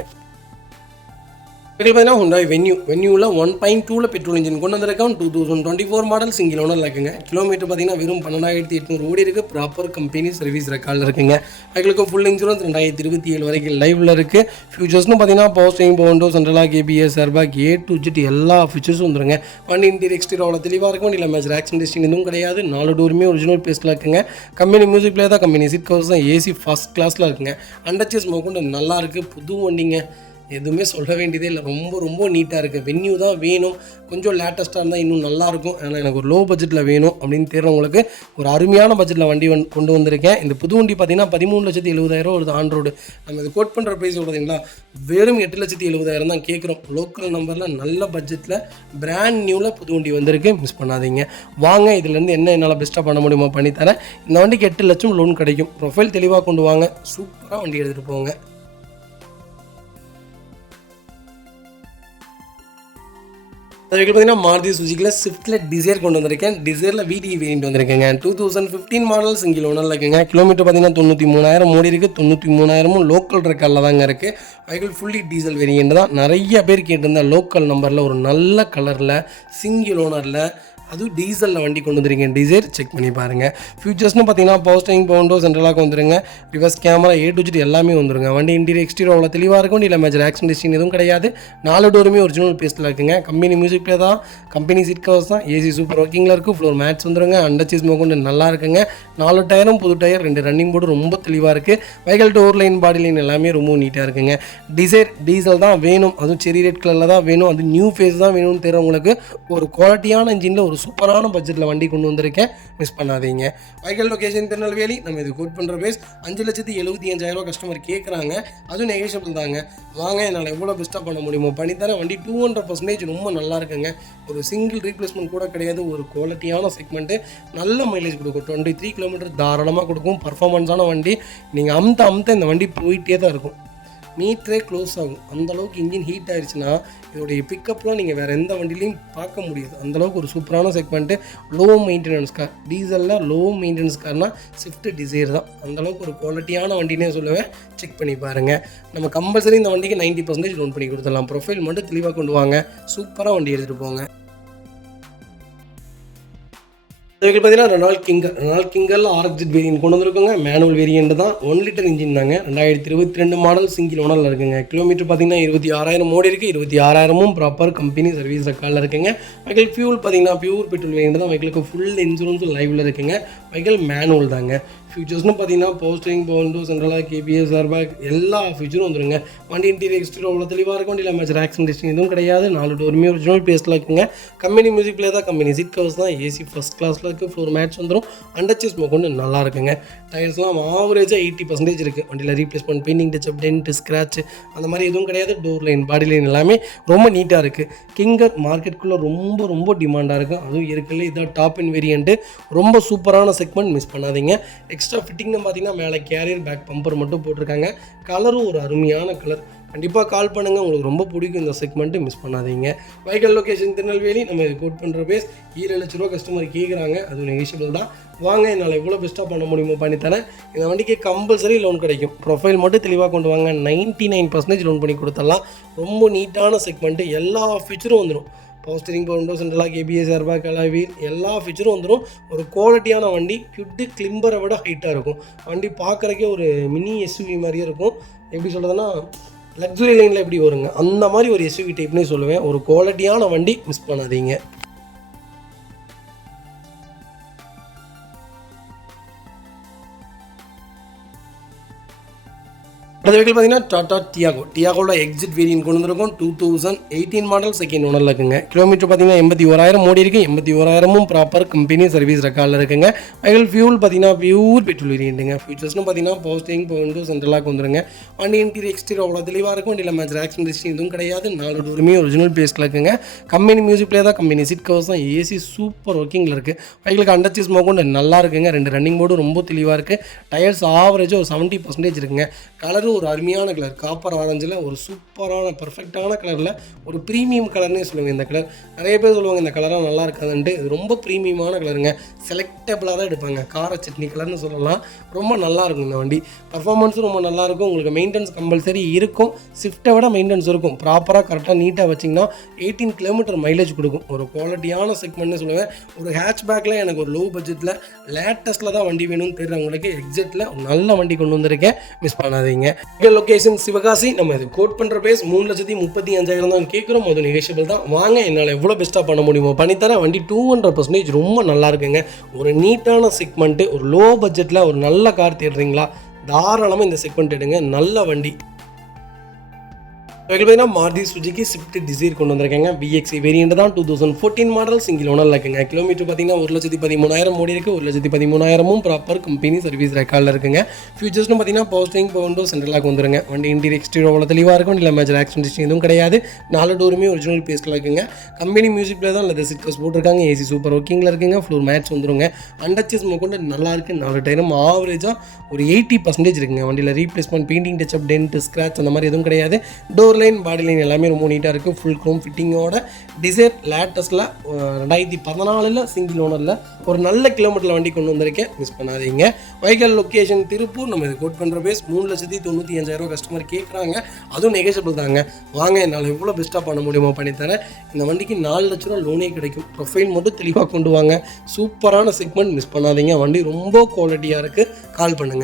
பார்த்தீங்கன்னா ஹுண்டாய் வென்யூவில் 1.2 பெட்ரோல் இன்ஜின் கொண்டு வந்திருக்கோம். 2024 மாடல், சிங்கிள் ஓனரில் இருக்குங்க. கிலோமீட்டர் பார்த்தீங்கன்னா வெறும் 12,800 ஓடி இருக்குது. ப்ராப்பர் கம்பெனி சர்வீஸ் ரெக்கார்டில் இருக்குங்க. அதுக்கு ஃபுல் இன்சூரன்ஸ் 2027 வரைக்கும் லைவில் இருக்குது. ஃபியூச்சர்ஸ்னு பார்த்தீங்கன்னா power steering, power window, central lock, ABS, airbag, A to Z எல்லா ஃபீச்சர்ஸும் வந்துருங்க. வண்டி இன்டீரியர் எக்ஸ்டீரியர் அவ்வளோ தெளிவாக இருக்கும். இல்லை மேட்ச் ஆக்சிடென்ட் எதுவும் கிடையாது. 4 டோருமே ஒரிஜினல் பேஸ்டில் இருக்குங்க. கம்பெனி மியூசிக் பிளேயர் தான், கம்பெனி சீட் கவர்ஸ் தான், ஏசி ஃபஸ்ட் கிளாஸில் இருக்குங்க. அண்டர்ச்சேஸ் மொக்கொண்டு நல்லா இருக்குது. புது வண்டிங்க, எதுவுமே சொல்ல வேண்டியதே இல்லை. ரொம்ப ரொம்ப நீட்டாக இருக்குது. வென்யூ தான் வேணும். கொஞ்சம் லேட்டஸ்ட்டாக இருந்தால் இன்னும் நல்லாயிருக்கும். ஆனால் எனக்கு ஒரு லோ பட்ஜெட்டில் வேணும் அப்படின்னு தேடுறவங்களுக்கு ஒரு அருமையான பட்ஜெட்டில் வண்டி கொண்டு வந்திருக்கேன். இந்த புது வண்டி பார்த்தீங்கன்னா 13,70,000 வருது ஆன் ரோடு. நம்ம இது கோட் பண்ணுற ப்ரைஸ் பார்த்தீங்களா, வெறும் 8,70,000 தான் கேட்குறோம். லோக்கல் நம்பரில் நல்ல பட்ஜெட்டில் பிராண்ட் நியூவில் புது வண்டி வந்திருக்கு, மிஸ் பண்ணாதீங்க. வாங்க இதுலேருந்து என்ன என்னால் பெஸ்ட்டாக பண்ண முடியுமோ பண்ணித்தரேன். இந்த வண்டிக்கு 8 லட்சம் லோன் கிடைக்கும். ப்ரொஃபைல் தெளிவாக கொண்டு வாங்க, சூப்பராக வண்டி எடுத்துகிட்டு போங்க. அதுக்கு பார்த்தீங்கன்னா மாருதி சுசுகியில் ஸ்விஃப்ட்டில் டிசைர் கொண்டு வந்திருக்கேன். டிசைரில் VD வேரியன்ட் வந்திருக்கேங்க. 2015 மாடல், சிங்கிள் ஓனரில் இருக்குங்க. கிலோமீட்டர் பார்த்தீங்கன்னா 93,000 ஓடி இருக்குது. 93,000 லோக்கல் ரெக்கார்டில் தாங்க இருக்குது. வெஹிக்கிள் ஃபுல்லி டீசல் வேரியன்ட் தான். நிறைய பேர் கேட்டிருந்தேன் லோக்கல் நம்பரில் ஒரு நல்ல கலரில் சிங்கிள் ஓனரில், அதுவும் டீசலில் வண்டி கொண்டு வந்துருங்க. டிசைர் செக் பண்ணி பாருங்கள். ஃபியூச்சர்ஸ்னு பார்த்தீங்கன்னா பவர் ஸ்டீரிங், பவுண்டோ, சென்ட்ரலாக வந்துருங்க. Reverse camera, A to Z எல்லாமே வந்துருங்க. வண்டி இன்டீரியர் எக்ஸ்டீரியர் அவ்வளோ தெளிவாக இருக்கும். இல்லை மேட்ச் ஆக்சிடென்ட் எதுவும் கிடையாது. 4 டோருமே ஒரிஜினல் பேஸ்டில் இருக்குங்க. கம்பெனி மியூசிக் பிளே தான், கம்பெனி சீட் கவர்ஸ் தான், ஏசி சூப்பர் ஒர்க்கிங்கில் இருக்குது. ஃப்ளோர் மேட்ச் வந்துருங்க. அண்டர்ச்சீஸ் மொக்கொண்டு நல்லா இருக்குங்க. 4 டயரும் புது டயர், 2 ரன்னிங் போர்டு ரொம்ப தெளிவாக இருக்குது. Vehicle door line, body line எல்லாமே ரொம்ப நீட்டாக இருக்குங்க. டிசைர் டீசல் தான் வேணும், அதுவும் செரி ரெட் கலரில் தான் வேணும், அது நியூ ஃபேஸ் தான் வேணும்னு தெரிறவங்களுக்கு ஒரு குவாலிட்டியான இன்ஜினில் ஒரு சூப்பரான பட்ஜெட்டில் வண்டி கொண்டு வந்திருக்கேன், மிஸ் பண்ணாதீங்க. Vehicle location Tirunelveli. நம்ம இது கோட் பண்ணுற ப்ரைஸ் 5,75,000 கஸ்டமர் கேட்குறாங்க. அதுவும் நெகோஷியபிள் தாங்க. வாங்க என்னால் எவ்வளோ பெஸ்ட்டாக பண்ண முடியுமோ பண்ணித்தரேன். வண்டி 200% ரொம்ப நல்லா இருக்குங்க. ஒரு சிங்கிள் ரீப்ளேஸ்மெண்ட் கூட கிடையாது. ஒரு குவாலிட்டியான செக்மெண்ட்டு, நல்ல மைலேஜ் கொடுக்கும். 23 கிலோமீட்டர் தாராளமாக கொடுக்கும். பர்ஃபார்மன்ஸான வண்டி. நீங்கள் அமுத்த இந்த வண்டி போயிட்டே தான் இருக்கும். மீட்டரே க்ளோஸ் ஆகும். அந்தளவுக்கு இன்ஜின் ஹீட் ஆயிடுச்சுன்னா இதோடைய பிக்கப்லாம் நீங்கள் வேறு எந்த வண்டிலையும் பார்க்க முடியாது. அந்தளவுக்கு ஒரு சூப்பரான செக்மெண்ட்டு. Low maintenance car. டீசலில் லோ மெயின்டெனன்ஸ் கார்னால் ஸ்விஃப்ட் டிசைர் தான். அந்தளவுக்கு ஒரு குவாலிட்டியான வண்டினே சொல்லுவேன். செக் பண்ணி பாருங்கள். நம்ம கம்பல்சரி இந்த வண்டிக்கு 90% லோன் பண்ணி கொடுத்துடலாம். ப்ரொஃபைல் மட்டும் தெளிவாக கொண்டு வாங்க, சூப்பராக வண்டி எடுத்துகிட்டு போங்க. வெஹிக்கிள் பார்த்தீங்கன்னா ரெனால்ட் கிங்கரில் RXZ வேரியன்ட் கொண்டு வந்துருக்கோங்க. மேனுவல் வேரியன்ட் தான். 1 லிட்டர் இன்ஜின் தாங்க. 2022 மாடல், சிங்கிள் ஓனரில் இருக்குங்க. கிலோமீட்டர் பார்த்தீங்கன்னா 26,000 ஓடி இருக்குது. 26,000 ப்ராப்பர் கம்பெனி சர்வீஸ் ரெக்கார்டில் இருக்குங்க. வெஹிக்கிள் ஃபியூல் பார்த்தீங்கன்னா பியூர் பெட்ரோல் வேரியன்ட் தான். வெஹிக்கிளுக்கு ஃபுல் இன்சூரன்ஸ் லைவில் இருக்குங்க. வெஹிக்கிள் மேனுவல் தாங்க. ஃபியூச்சர்ஸ்னு பார்த்தீங்கன்னா power steering, power window, central lock ABS, airbag எல்லா ஃபியூச்சரும் வந்துருங்க. வண்டி இன்டீரியர் எக்ஸ்டீரியர் அவ்வளோ தெளிவாக இருக்கும். வண்டியில் மேட்ச் ஆக்சன் டிஸ்டிங் எதுவும் கிடையாது. 4 டோருமே ஒரிஜினல் பேஸ்ட்டில் இருக்குங்க. கம்பெனி மியூசிக் பிளே தான், கம்பெனி சீட் கவர்ஸ் தான், ஏசி ஃபஸ்ட் கிளாஸில் இருக்குது. ஃப்ளோர் மேட்ச் வந்துடும். அண்டர்ச்சேஸ் கொண்டு நல்லா இருக்குங்க. டயர்ஸ்லாம் ஆவரேஜாக 80% இருக்குது. வண்டியில் replacement, painting touch-up, tent, scratch அந்த மாதிரி எதுவும் கிடையாது. டோர் லைன், பாடி லைன் எல்லாமே ரொம்ப நீட்டாக இருக்குது. கிங்கர் மார்க்கெட்டுக்குள்ளே ரொம்ப ரொம்ப டிமாண்டாக இருக்குது. அதுவும் இருக்குல்ல இதான் டாப் இன் வேரியண்ட்டு. ரொம்ப சூப்பரான செக்மெண்ட், மிஸ் பண்ணாதீங்க. எக்ஸ்ட்ரா ஃபிட்டிங்னு பார்த்தீங்கன்னா மேலே கேரியர், பேக் பம்பர் மட்டும் போட்டிருக்காங்க. கலரும் ஒரு அருமையான கலர். கண்டிப்பாக கால் பண்ணுங்கள், உங்களுக்கு ரொம்ப பிடிக்கும் இந்த செக்மெண்ட்டு, மிஸ் பண்ணாதீங்க. வைக்கல் லொக்கேஷன் திருநெல்வேலி. நம்ம இது கோட் பண்ணுற பேஸ் 7 லட்ச ரூபா கஸ்டமர் கேட்குறாங்க. அது நெகிஷியபிள் தான். வாங்க, என்னால் எவ்வளோ பெஸ்ட்டாக பண்ண முடியுமோ பண்ணித்தரேன். இந்த வண்டிக்கு கம்பல்சரி லோன் கிடைக்கும். ப்ரொஃபைல் மட்டும் தெளிவாக கொண்டு வாங்க. 99% லோன் பண்ணி கொடுத்துடலாம். ரொம்ப நீட்டான செக்மெண்ட்டு, எல்லா ஃபீச்சரும் வந்துடும். Power steering, power window, central lock ABS, airbag, alloy wheel எல்லா ஃபீச்சரும் வந்துடும். ஒரு குவாலிட்டியான வண்டி. கிட்டு கிளிம்பரை விட ஹைட்டாக இருக்கும். வண்டி பார்க்குறக்கே ஒரு மினி எஸ்யூவி மாதிரியே இருக்கும். எப்படி சொல்கிறதுனா லக்ஸுரி லைனில் எப்படி வருங்க அந்த மாதிரி ஒரு எஸ்யூவி டைப்னே சொல்லுவேன். ஒரு குவாலிட்டியான வண்டி, மிஸ் பண்ணாதீங்க. அடுத்த வெஹிக்கிள் பார்த்தீங்கன்னா டாடா டியாகோ. டியாகோட எக்ஸிட் வேரியன்ட் கொண்டு வந்திருக்கும். 2018 மாடல், செகண்ட் ஓனரில் இருக்குங்க. கிலோமீட்டர் பார்த்தீங்கன்னா 81,000 ஓடி இருக்குது. 81,000 ப்ராப்பர் கம்பெனி சர்வீஸ் ரெக்கார்டில் இருக்குங்க. வெஹிக்கிள் ஃபியூல் பார்த்தீங்கன்னா பியூர் பெட்ரோல் வேரியண்ட்டுங்க. ஃபியூச்சர்ஸ்னு பார்த்தீங்கன்னா பவர் ஸ்டீரிங், பவர் விண்டோ, சென்ட்ரலாக வந்துருங்க. வண்டி இன்டீரியர் எக்ஸ்டீரியர் அவ்வளோ தெளிவாக இருக்கும். வண்டியில் மேட்ச் ஆக்சன் டிஸ்டிங் எதுவும் கிடையாது. 4 டோருமே ஒரிஜினல் பேஸ்ட்டில் இருக்குங்க. கம்பெனி மியூசிக் பிளே தான், கம்பெனி சீட் கவர்ஸ் தான், ஏசி சூப்பர் ஒர்க்கிங்கில் இருக்குது. வெஹிக்கிளுக்கு அண்டர்ச்சேஸ் கொண்டு நல்லா இருக்குங்க. 2 ரன்னிங் போர்டும் ரொம்ப தெளிவாக இருக்குது. டயர்ஸ் ஆவரேஜாக ஒரு 70% இருக்குங்க. கலரு ஒரு அருமையான கலர், காப்பர் ஆரஞ்சில் ஒரு சூப்பரான பர்ஃபெக்டான கலரில் ஒரு ப்ரீமியம் கலர்னே சொல்லுவாங்க. இந்த கலர் நிறைய பேர் சொல்லுவாங்க இந்த கலராக நல்லா இருக்காதுன்ட்டு. இது ரொம்ப ப்ரீமியமான கலருங்க. செலக்டபிளாக தான் எடுப்பாங்க. கார சட்னி கலர்னு சொல்லலாம். ரொம்ப நல்லாயிருக்கும் இந்த வண்டி. பர்ஃபார்மன்ஸும் ரொம்ப நல்லாயிருக்கும். உங்களுக்கு மெயின்டெனன்ஸ் கம்பல்சரி இருக்கும். ஸ்விஃப்ட்டை விட மெயின்டெனன்ஸ் இருக்கும். ப்ராப்பராக கரெக்டாக நீட்டாக வச்சிங்கன்னா 18 கிலோமீட்டர் மைலேஜ் கொடுக்கும். ஒரு குவாலிட்டியான செக்மெண்ட்னு சொல்லுவேன். ஒரு ஹேட்ச்பேக்கில் எனக்கு ஒரு லோ பட்ஜெட்டில் லேட்டஸ்ட்டில் தான் வண்டி வேணும்னு தெரிஞ்சவங்களுக்கு எக்ஸிட்டில் ஒரு நல்ல வண்டி கொண்டு வந்திருக்கேன், மிஸ் பண்ணாதீங்க. லொகேஷன் சிவகாசி. நம்ம இது கோட் பண்ணுற பேஸ் 3,35,000 தான் கேட்குறோம். அது நெகோஷியபிள் தான். வாங்க, என்னால் எவ்வளோ பெஸ்ட்டாக பண்ண முடியுமோ பண்ணித்தரேன். வண்டி 200% ரொம்ப நல்லா இருக்குங்க. ஒரு நீட்டான செக்மெண்ட்டு, ஒரு லோ பட்ஜெட்டில் ஒரு நல்ல கார் தேடுறீங்களா, தாராளமாக இந்த செக்மெண்ட் எடுங்க. நல்ல வண்டி. பார்த்தீங்கன்னா மாருதி சுஜுகி ஸ்விஃப்ட் டிசைர் கொண்டு வந்திருக்காங்க. பிஎக்ஸி வேரியண்ட் தான். 2014 மாடல், சிங்கிள் ஓனரில் இருக்குங்க. கிலோமீட்டர் பார்த்தீங்கன்னா 1,13,000 ஓடி இருக்குது. 1,13,000 ப்ராப்பர் கம்பெனி சர்வீஸ் ரெக்கார்டில் இருக்குங்க. ஃபியூச்சர்ஸ்னு பார்த்தீங்கன்னா பவர் ஸ்டீரிங், பவர் விண்டோ, சென்ட்ரலாக வந்துருங்க. வண்டி இன்டீரியர் எக்ஸ்டீரியர் அவ்வளோ தெளிவாக இருக்கும். இல்லை மேட்ச் ஆக்சன் டிஸ்டிங் எதுவும் கிடையாது. 4 டோருமே ஒரிஜினல் பேஸ்ட்டில் இருக்குங்க. கம்பெனி மியூசிக் பிளே தான், லெதர் சீட் கவர்ஸ் போட்டிருக்காங்க. ஏசி சூப்பர் ஒர்க்கிங்கில் இருக்குங்க. ஃப்ளோர் மேட்ச் வந்துருங்க. அண்டர்ச்சேஸ் கொண்டு நல்லா இருக்குது. 4 டயரும் ஆவரேஜாக ஒரு 80% இருக்குங்க. வண்டியில் replacement, painting touch-up, tent, scratch அந்த மாதிரி எதுவும் கிடையாது. டோர் லைன், பாடி லைன் எல்லாமே ரொம்ப நீட்டாக இருக்குது. ஃபுல் க்ரோம் ஃபிட்டிங்கோட டிசைர் லேட்டஸ்ட்டில் 2014 சிங்கிள் ஓனரில் ஒரு நல்ல கிலோமீட்டரில் வண்டி கொண்டு வந்திருக்கேன், மிஸ் பண்ணாதீங்க. வைக்கல் லொக்கேஷன் திருப்பூர். நம்ம இது கோட் பண்ணுற பேஸ் 3,95,000 கஸ்டமர் கேட்குறாங்க. அதுவும் நெகோஷியபிள் தாங்க. வாங்க, என்னால் எவ்வளோ பெஸ்ட்டாக பண்ண முடியுமோ பண்ணித்தரேன். இந்த வண்டிக்கு 4 லட்ச ரூபா லோனே கிடைக்கும். ப்ரொஃபைல் மட்டும் தெளிவாக கொண்டு வாங்க. சூப்பரான செக்மெண்ட், மிஸ் பண்ணாதீங்க. வண்டி ரொம்ப குவாலிட்டியாக இருக்குது. கால் பண்ணுங்கள்.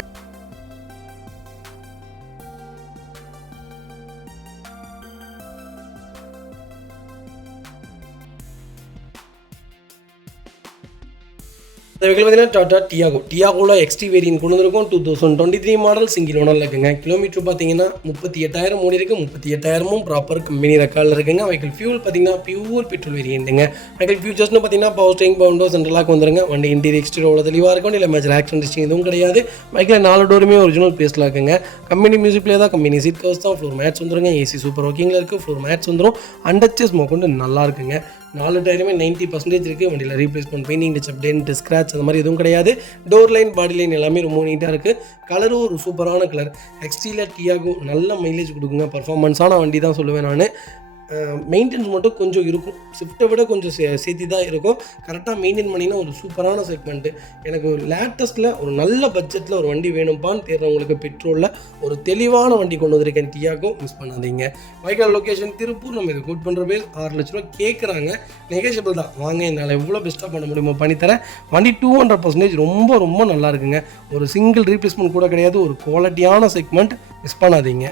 இந்த வெஹிக்கிள் பார்த்தீங்கன்னா டாடா டியாகோ. டியாகோவில் எக்ஸ்டி வேரியன்ட் கொண்டு வந்திருக்கும். 2023 மாடல், சிங்கிள் ஓனரில் இருக்குங்க. கிலோமீட்டர் பார்த்தீங்கன்னா 38,000 ஓடி இருக்குது. 38,000 ப்ராப்பர் கம்பெனி ரெக்கார்டில் இருக்குங்க. வெஹிக்கிள் ஃபியூல் பார்த்தீங்கன்னா பியூர் பெட்ரோல் வேரியண்ட்டுங்க. வெஹிக்கிள் ஃபியூச்சர்ஸ்னு பார்த்தீங்கன்னா பவர் ஸ்டீரிங், பவர் விண்டோ, சென்ட்ரலாக வந்துருங்க. வண்டி இன்டீரியர் எக்ஸ்டீரியர் அவ்வளோ தெளிவாக இருக்கும். இல்லை மேட்ச் ஆக்சன் டிஸ்டிங் எதுவும் கிடையாது. வெஹிக்கிள் 4 டோருமே ஒரிஜினல் பேஸ்ட்டில் இருக்குங்க. கம்பெனி மியூசிக் பிளே தான், கம்பெனி சீட் கவர்ஸ் தான். ஃப்ளோர் மேட்ச் வந்துருங்க. ஏசி சூப்பர் ஒர்க்கிங்கில் இருக்குது. ஃப்ளோர் மேட்ச் வந்துடும். அண்டர்ச்சேஸ் கொண்டு நல்லா இருக்குங்க. 4 டயருமே 90% இருக்குது. வண்டியில் replacement, painting touch-up, tent, scratch அந்த மாதிரி எதுவும் கிடையாது. டோர் லைன், பாடி லைன் எல்லாமே ரொம்ப நீட்டாக இருக்குது. கலரும் ஒரு சூப்பரான கலர். எக்ஸ்டீரியர் டியாகோ நல்ல மைலேஜ் கொடுக்குங்க. பர்ஃபார்மன்ஸான வண்டி தான் சொல்லுவேன் நான். மெயின்டெனன்ஸ் மட்டும் கொஞ்சம் இருக்கும். ஸ்விஃப்ட்டை விட கொஞ்சம் சேர்த்தி தான் இருக்கும். கரெக்டாக மெயின்டைன் பண்ணிங்கன்னா ஒரு சூப்பரான செக்மெண்ட்டு. எனக்கு ஒரு லேட்டஸ்ட்டில் ஒரு நல்ல பட்ஜெட்டில் ஒரு வண்டி வேணும்ப்பான்னு தேடுறவங்களுக்கு பெட்ரோலில் ஒரு தெளிவான வண்டி கொண்டு வந்திருக்கேன். டியாகோ, மிஸ் பண்ணாதீங்க. வைக்கல் லொக்கேஷன் திருப்பூர். நம்ம இது கோட் பண்ணுற பேர் 6 லட்ச ரூபா கேட்குறாங்க. நெகோஷியபிள் தான். வாங்க, என்னால் எவ்வளோ பெஸ்ட்டாக பண்ண முடியுமோ பண்ணித்தரேன். வண்டி 200% ரொம்ப ரொம்ப நல்லா இருக்குங்க. ஒரு சிங்கிள் ரீப்ளேஸ்மெண்ட் கூட கிடையாது. ஒரு குவாலிட்டியான செக்மெண்ட், மிஸ் பண்ணாதீங்க.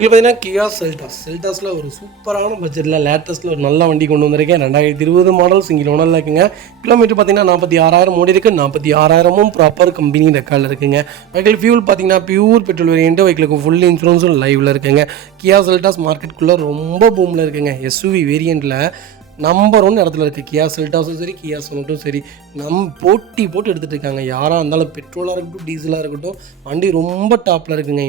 இது பார்த்தீங்கன்னா கியா செல்டாஸில் ஒரு சூப்பரான பட்ஜெட்டில் லேட்டஸ்ட்டில் ஒரு நல்ல வண்டி கொண்டு வந்திருக்கேன். 2020 மாடல் சிங்கிள் ஓனரில் இருக்குங்க. கிலோமீட்டர் பார்த்தீங்கன்னா 46,000 ஓடி இருக்குது. 46,000 ப்ராப்பர் கம்பெனி ரெக்கார்டில் இருக்குங்க. வெஹிக்கிள் ஃபியூல் பார்த்தீங்கன்னா பியூர் பெட்ரோல் வேரியன்ட். வெஹிக்கிளுக்கு ஃபுல் இன்சூரன்ஸும் லைவில் இருக்குங்க. கியா செல்டாஸ் மார்க்கெட்டுக்குள்ளே ரொம்ப பூமில் இருக்குங்க. எஸ்யூவி வேரியண்ட்டில் நம்பர் 1 இடத்துல இருக்குது. கியா செல்டாஸும் சரி, கியா சொனட்டும் சரி, போட்டி போட்டு எடுத்துகிட்டு இருக்காங்க. யாராக இருந்தாலும் பெட்ரோலாக இருக்கட்டும், டீசலாக இருக்கட்டும், வண்டி ரொம்ப டாப்பில் இருக்குங்க.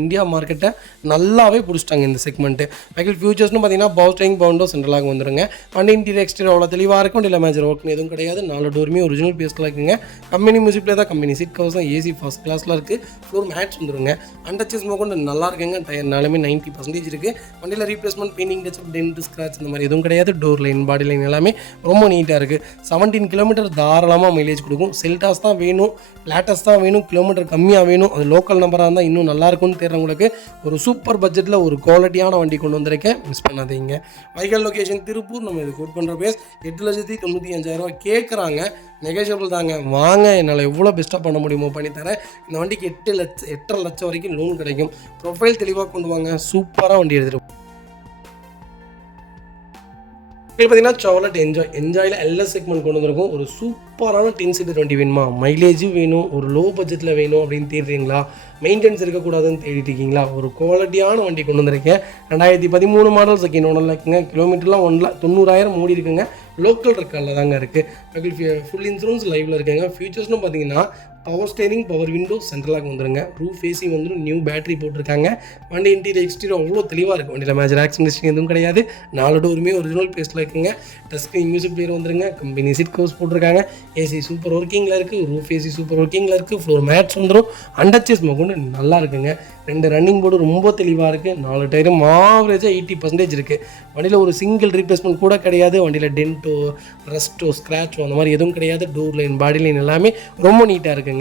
இந்தியா மார்க்கெட்டை நல்லாவே பிடிச்சிட்டாங்க இந்த செக்மெண்ட்டு. வெஹிக்கிள் ஃபியூச்சர்ஸ்னு பார்த்தீங்கன்னா பவர் ஸ்டேரிங், பவுண்டோ சென்ட்ரலாக வந்துருங்க. வண்டி இன்டீரியர் எக்ஸ்டீரியர் அவ்வளோ தெளிவாக இருக்கும். இல்லை மேஜர் ஒர்க்னு எதுவும் கிடையாது. 4 டோருமே ஒரிஜினல் பேஸில் இருக்குங்க. கம்பெனி மியூசிக்கில் தான் கம்பெனி சீட் கவர்ஸ் தான் ஏசி ஃபர்ஸ்ட் கிளாஸில் இருக்குது. ஃப்ளோர் மேட்ச் வந்துருங்க. அண்டர்ச்சேஸ் கொண்டு நல்லா இருக்குங்க. டயர் நாலுமே 90% இருக்குது. வண்டியில் replacement, painting, touch, dent, scratch இந்த மாதிரி எதுவும் கிடையாது. டோர் லைன், பாடி லைன் எல்லாமே ரொம்ப நீட்டாக இருக்குது. 17 கிலோமீட்டர் தாராளமாக மைலேஜ் கொடுக்கும். செல்டாஸ் தான் வேணும், லேட்டஸ்ட் தான் வேணும், கிலோமீட்டர் கம்மியாக வேணும், அது லோக்கல் நம்பராக இருந்தால் இன்னும் நல்லாயிருக்கும்னு தெரிறவங்களுக்கு ஒரு சூப்பர் பட்ஜெட்டில் ஒரு குவாலிட்டியான வண்டி கொண்டு வந்திருக்கேன். மிஸ் பண்ணாதீங்க. வைக்கல் லொக்கேஷன் திருப்பூர். நம்ம இது கோட் பண்ணுற பேஸ் 8,95,000 கேட்குறாங்க. நெகோஷியபிள் தாங்க. வாங்க, என்னால் எவ்வளோ பெஸ்ட்டாக பண்ண முடியுமோ பண்ணித்தரேன். இந்த வண்டிக்கு 8.5 லட்சம் வரைக்கும் லோன் கிடைக்கும். ப்ரொஃபைல் தெளிவாக கொண்டு வாங்க. சூப்பராக வண்டி எடுத்துகிட்டு இப்போ பார்த்தீங்கன்னா சார்லட் என்ஜாயில் எல்எஸ் செக்மெண்ட் கொண்டு வந்திருக்கும். ஒரு சூப்பரான 10 சீட்டர் வண்டி வேணுமா, மைலேஜும் வேணும், ஒரு லோ பட்ஜெட்டில் வேணும் அப்படின்னு தேடுறீங்களா, மெயின்டெனன்ஸ் இருக்கக்கூடாதுன்னு தேடிட்டு இருக்கீங்களா, ஒரு குவாலிட்டியான வண்டி கொண்டு வந்திருக்கேன். 2013 மாடல் செகண்ட் ஓனரில் இருக்குங்க. கிலோமீட்டர்லாம் 1,90,000 ஓடி இருக்குங்க. லோக்கல் ரெக்கார்டில் தாங்க இருக்குது. ஃபுல் இன்சூரன்ஸ் லைவில் இருக்குங்க. ஃபியூச்சர்ஸ்னு பார்த்தீங்கன்னா பவர் ஸ்டேரிங், பவர் விண்டோ சென்ட்ரலாக வந்துருங்க. ரூஃப் ஏசி வந்துடும். நியூ பேட்டரி போட்டிருக்காங்க. வண்டி இன்டீரியர் எக்ஸ்டீரியர் அவ்வளோ தெளிவாக இருக்கும். வண்டியில் மேஜர் ஆக்சிடென்ட் எதுவும் கிடையாது. 4 டோருமே ஒரிஜினல் பேஸில் இருக்குங்க. டச் ஸ்க்ரீன், மியூசிக் பிளேயர் வந்துருங்க. கம்பெனி சீட் கவர்ஸ் போட்டிருக்காங்க. ஏசி சூப்பர் ஒர்க்கிங்கில் இருக்குது. ரூஃப் ஏசி சூப்பர் ஒர்க்கிங்கில் இருக்குது. ஃப்ளோர் மேட்ஸ் வந்துடும். அண்டர்ச்சேஸ் கொண்டு நல்லா இருக்குங்க. 2 ரன்னிங் போர்டு ரொம்ப தெளிவாக இருக்குது. 4 டயரும் ஆவரேஜாக 80% இருக்குது. வண்டியில் ஒரு சிங்கிள் ரீப்ளேஸ்மெண்ட் கூட கிடையாது. வண்டியில் டென்ட்டோ, ரஸ்ட்டோ, ஸ்க்ராச்சோ அந்த மாதிரி எதுவும் கிடையாது. டோர் லைன், பாடி லைன் எல்லாமே ரொம்ப நீட்டாக இருக்குங்க.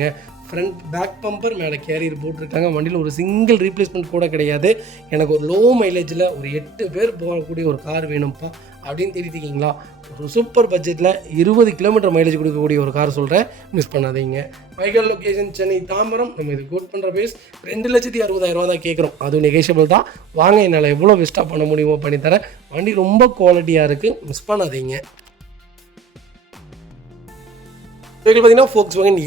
ஃப்ரண்ட் பேக் பம்பர், மேலே கேரியர் போட்டிருக்காங்க. வண்டியில் ஒரு சிங்கிள் ரீப்ளேஸ்மெண்ட் கூட கிடையாது. எனக்கு ஒரு லோ மைலேஜில் ஒரு 8 பேர் போகக்கூடிய ஒரு கார் வேணும்ப்பா அப்படின்னு தேடிட்டீங்களா, ஒரு சூப்பர் பட்ஜெட்டில் 20 கிலோமீட்டர் மைலேஜ் கொடுக்கக்கூடிய ஒரு கார் சொல்கிறேன். மிஸ் பண்ணாதீங்க. வைக்கல் லொக்கேஷன் சென்னை தாம்பரம். நம்ம இது கோட் பண்ணுற பேஸ் 2,60,000 தான் கேட்குறோம். அதுவும் நெகோஷியபிள் தான். வாங்க, என்னால் எவ்வளோ பெஸ்ட்டாக பண்ண முடியுமோ பண்ணித்தரேன். வண்டி ரொம்ப குவாலிட்டியாக இருக்குது. மிஸ் பண்ணாதீங்க. வெஹிக்கிள் பார்த்தீங்கன்னா Volkswagen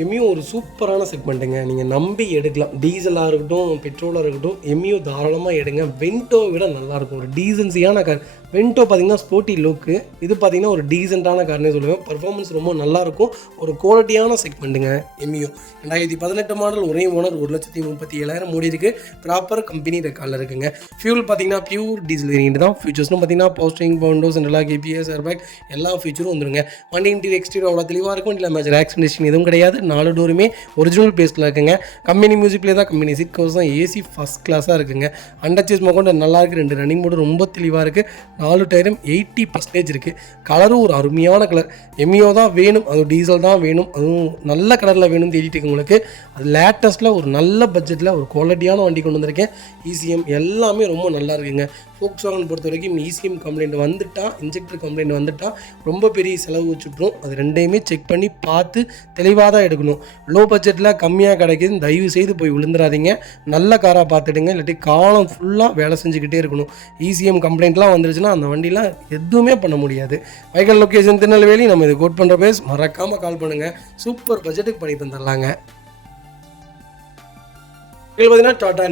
எமியூ ஒரு சூப்பரான செக்மெண்ட்டுங்க. நீங்கள் நம்பி எடுக்கலாம். டீசலாக இருக்கட்டும், பெட்ரோலாக இருக்கட்டும், எமியூ தாராளமாக எடுங்க. வென்டோ விட நல்லாயிருக்கும். ஒரு டீசன்சியான கார். வென்டோ பார்த்தீங்கன்னா ஸ்போர்ட்டி லுக்கு, இது பார்த்தீங்கன்னா ஒரு டீசெண்டான கார்னே சொல்லுவேன். பர்ஃபார்மன்ஸ் ரொம்ப நல்லாயிருக்கும். ஒரு குவாலிட்டியான செக்மெண்ட்டுங்க எமியூ. 2018 மாடல், ஒரே ஓனர், 1,37,000 ஓடி இருக்குது. ப்ராப்பர் கம்பெனி ரெக்கார்டில் இருக்குங்க. ஃபியூல் பார்த்தீங்கன்னா பியூர் டீசல் வேரியன்ட் தான். ஃபியூச்சர்ஸ்னு பார்த்தீங்கன்னா power steering, power window central lock, ABS, airbag எல்லா ஃபியூச்சரும் வந்துருங்க. வண்டி இன்டீரியர் எக்ஸ்டீரியர் அவ்வளோ தெளிவாக இருக்கும். இல்லை மேஜர் ஆக்சிடென்ட் எதுவும் கிடையாது. 4 டோருமே ஒரிஜினல் பேஸில் இருக்குங்க. கம்பெனி மியூசிக்லேயே தான், கம்பெனி சீட் கவர்ஸ் தான், ஏசி ஃபஸ்ட் கிளாஸாக இருக்குங்க. அண்டர்ச்சேஸ் கொண்டு நல்லா இருக்குது. 2 ரன்னிங் போர்டு ரொம்ப தெளிவாக இருக்குது. 4 டயரும் 80% இருக்குது. கலரும் ஒரு அருமையான கலர். எமியோ தான் வேணும், அதுவும் டீசல் தான் வேணும், அதுவும் நல்ல கலரில் வேணும் தேடிட்டு உங்களுக்கு. அது லேட்டஸ்ட்டில் ஒரு நல்ல பட்ஜெட்டில் ஒரு குவாலிட்டியான வண்டி கொண்டு வந்திருக்கேன். இசிஎம் எல்லாமே ரொம்ப நல்லா இருக்குங்க. Volkswagen பொறுத்த வரைக்கும் இசிஎம் கம்ப்ளைண்ட் வந்துட்டா, இன்ஜெக்டர் கம்ப்ளைண்ட் வந்துட்டா ரொம்ப பெரிய செலவு வச்சுட்ரும். அது ரெண்டையுமே செக் பண்ணி பார்த்து தெளிவாக தான் எடுக்கணும். லோ பட்ஜெட்டில் கம்மியாக கிடைக்கிது, தயவு செய்து போய் விழுந்துடாதீங்க. நல்ல காராக பார்த்துடுங்க. இல்லாட்டி காலம் ஃபுல்லாக வேலை செஞ்சுக்கிட்டே இருக்கணும். இசிஎம் கம்ப்ளைண்ட்லாம் வந்துருச்சுன்னா அந்த வண்டிலாம் எதுவுமே பண்ண முடியாது. வைக்கல் லொக்கேஷன் திருநெல்வேலி. நம்ம இது கோட் பண்ணுற பேஸ். மறக்காமல் கால் பண்ணுங்கள். சூப்பர் பட்ஜெட்டுக்கு பண்ணி தந்துடலாங்க. இது பார்த்தீங்கன்னா டாடா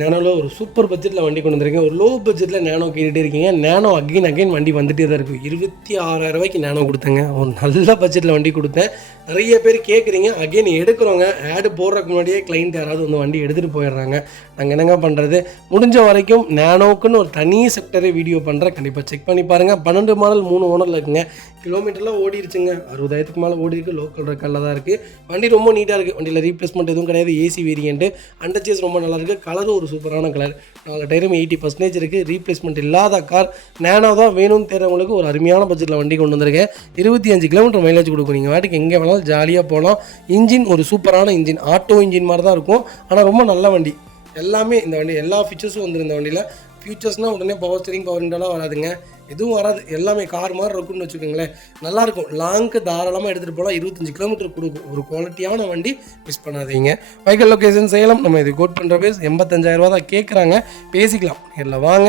நேனோவில் ஒரு சூப்பர் பட்ஜெட்டில் வண்டி கொண்டு வந்திருக்கேன். ஒரு லோ பட்ஜெட்டில் நேனோ கேட்டுகிட்டே இருக்கீங்க. நேனோ அகைன் வண்டி வந்துகிட்டே தான் இருக்குது. 26,000 நேனோ கொடுத்தேங்க. ஒரு நல்ல பட்ஜெட்டில் வண்டி கொடுத்தேன். நிறைய பேர் கேட்குறீங்க. அகைன் எடுக்கிறவங்க ஆடு போடுறதுக்கு முன்னாடியே கிளைண்ட் யாராவது வந்து வண்டி எடுத்துகிட்டு போயிடுறாங்க. நாங்கள் என்னங்க பண்ணுறது? முடிஞ்ச வரைக்கும் நேனோக்குன்னு ஒரு தனி செக்டரே வீடியோ பண்ணுறேன். கண்டிப்பாக செக் பண்ணி பாருங்கள். 12 மாடல் 3 ஓனரில் இருக்குங்க. கிலோமீட்டர்லாம் ஓடிடுச்சுங்க. 60,000க்கு மேலே ஓடி இருக்குது. லோக்கல் ரெக்கார்டில் தான் இருக்குது. வண்டி ரொம்ப நீட்டாக இருக்குது. வண்டியில் ரீப்ளேஸ்மெண்ட் எதுவும் கிடையாது. AC variant. அண்டர்ச்சேஸ் ரொம்ப நல்லாயிருக்கு. கலரும் ஒரு சூப்பரான கலர். 4 டயரும் 80% இருக்குது. ரீப்ளேஸ்மெண்ட் இல்லாத கார் நேனோ தான் வேணும்னு தேர்றவங்களுக்கு ஒரு அருமையான பட்ஜெட்டில் வண்டி கொண்டு வந்திருக்கேன். 25 கிலோமீட்டர் மைலேஜ் கொடுக்கும். நீங்கள் வாட்டுக்கு எங்கே வேணாலும் ஜாலியாக போகலாம். இன்ஜின் ஒரு சூப்பரான இன்ஜின். ஆட்டோ இன்ஜின் மாதிரி தான் இருக்கும். ஆனால் ரொம்ப நல்ல வண்டி. எல்லாமே இந்த வண்டி எல்லா ஃபீச்சர்ஸும் வந்துடும் இந்த வண்டியில். ஃபியூச்சர்ஸ்னால் உடனே பவர் ஸ்டீரிங் பவர் விண்டோலாம் வராதுங்க, எதுவும் வராது. எல்லாமே கார் மாதிரி இருக்குன்னு வச்சுக்கோங்களேன். நல்லாயிருக்கும். லாங்க்கு தாராளமாக எடுத்துகிட்டு போகலாம். 25 கிலோமீட்டர் கொடுக்கும். ஒரு குவாலிட்டியான வண்டி, மிஸ் பண்ணாதீங்க. Vehicle location Salem. நம்ம இது கோட் பண்ணுற பேஸ் 85,000 தான் கேட்குறாங்க, பேசிக்கலாம். இதில் வாங்க,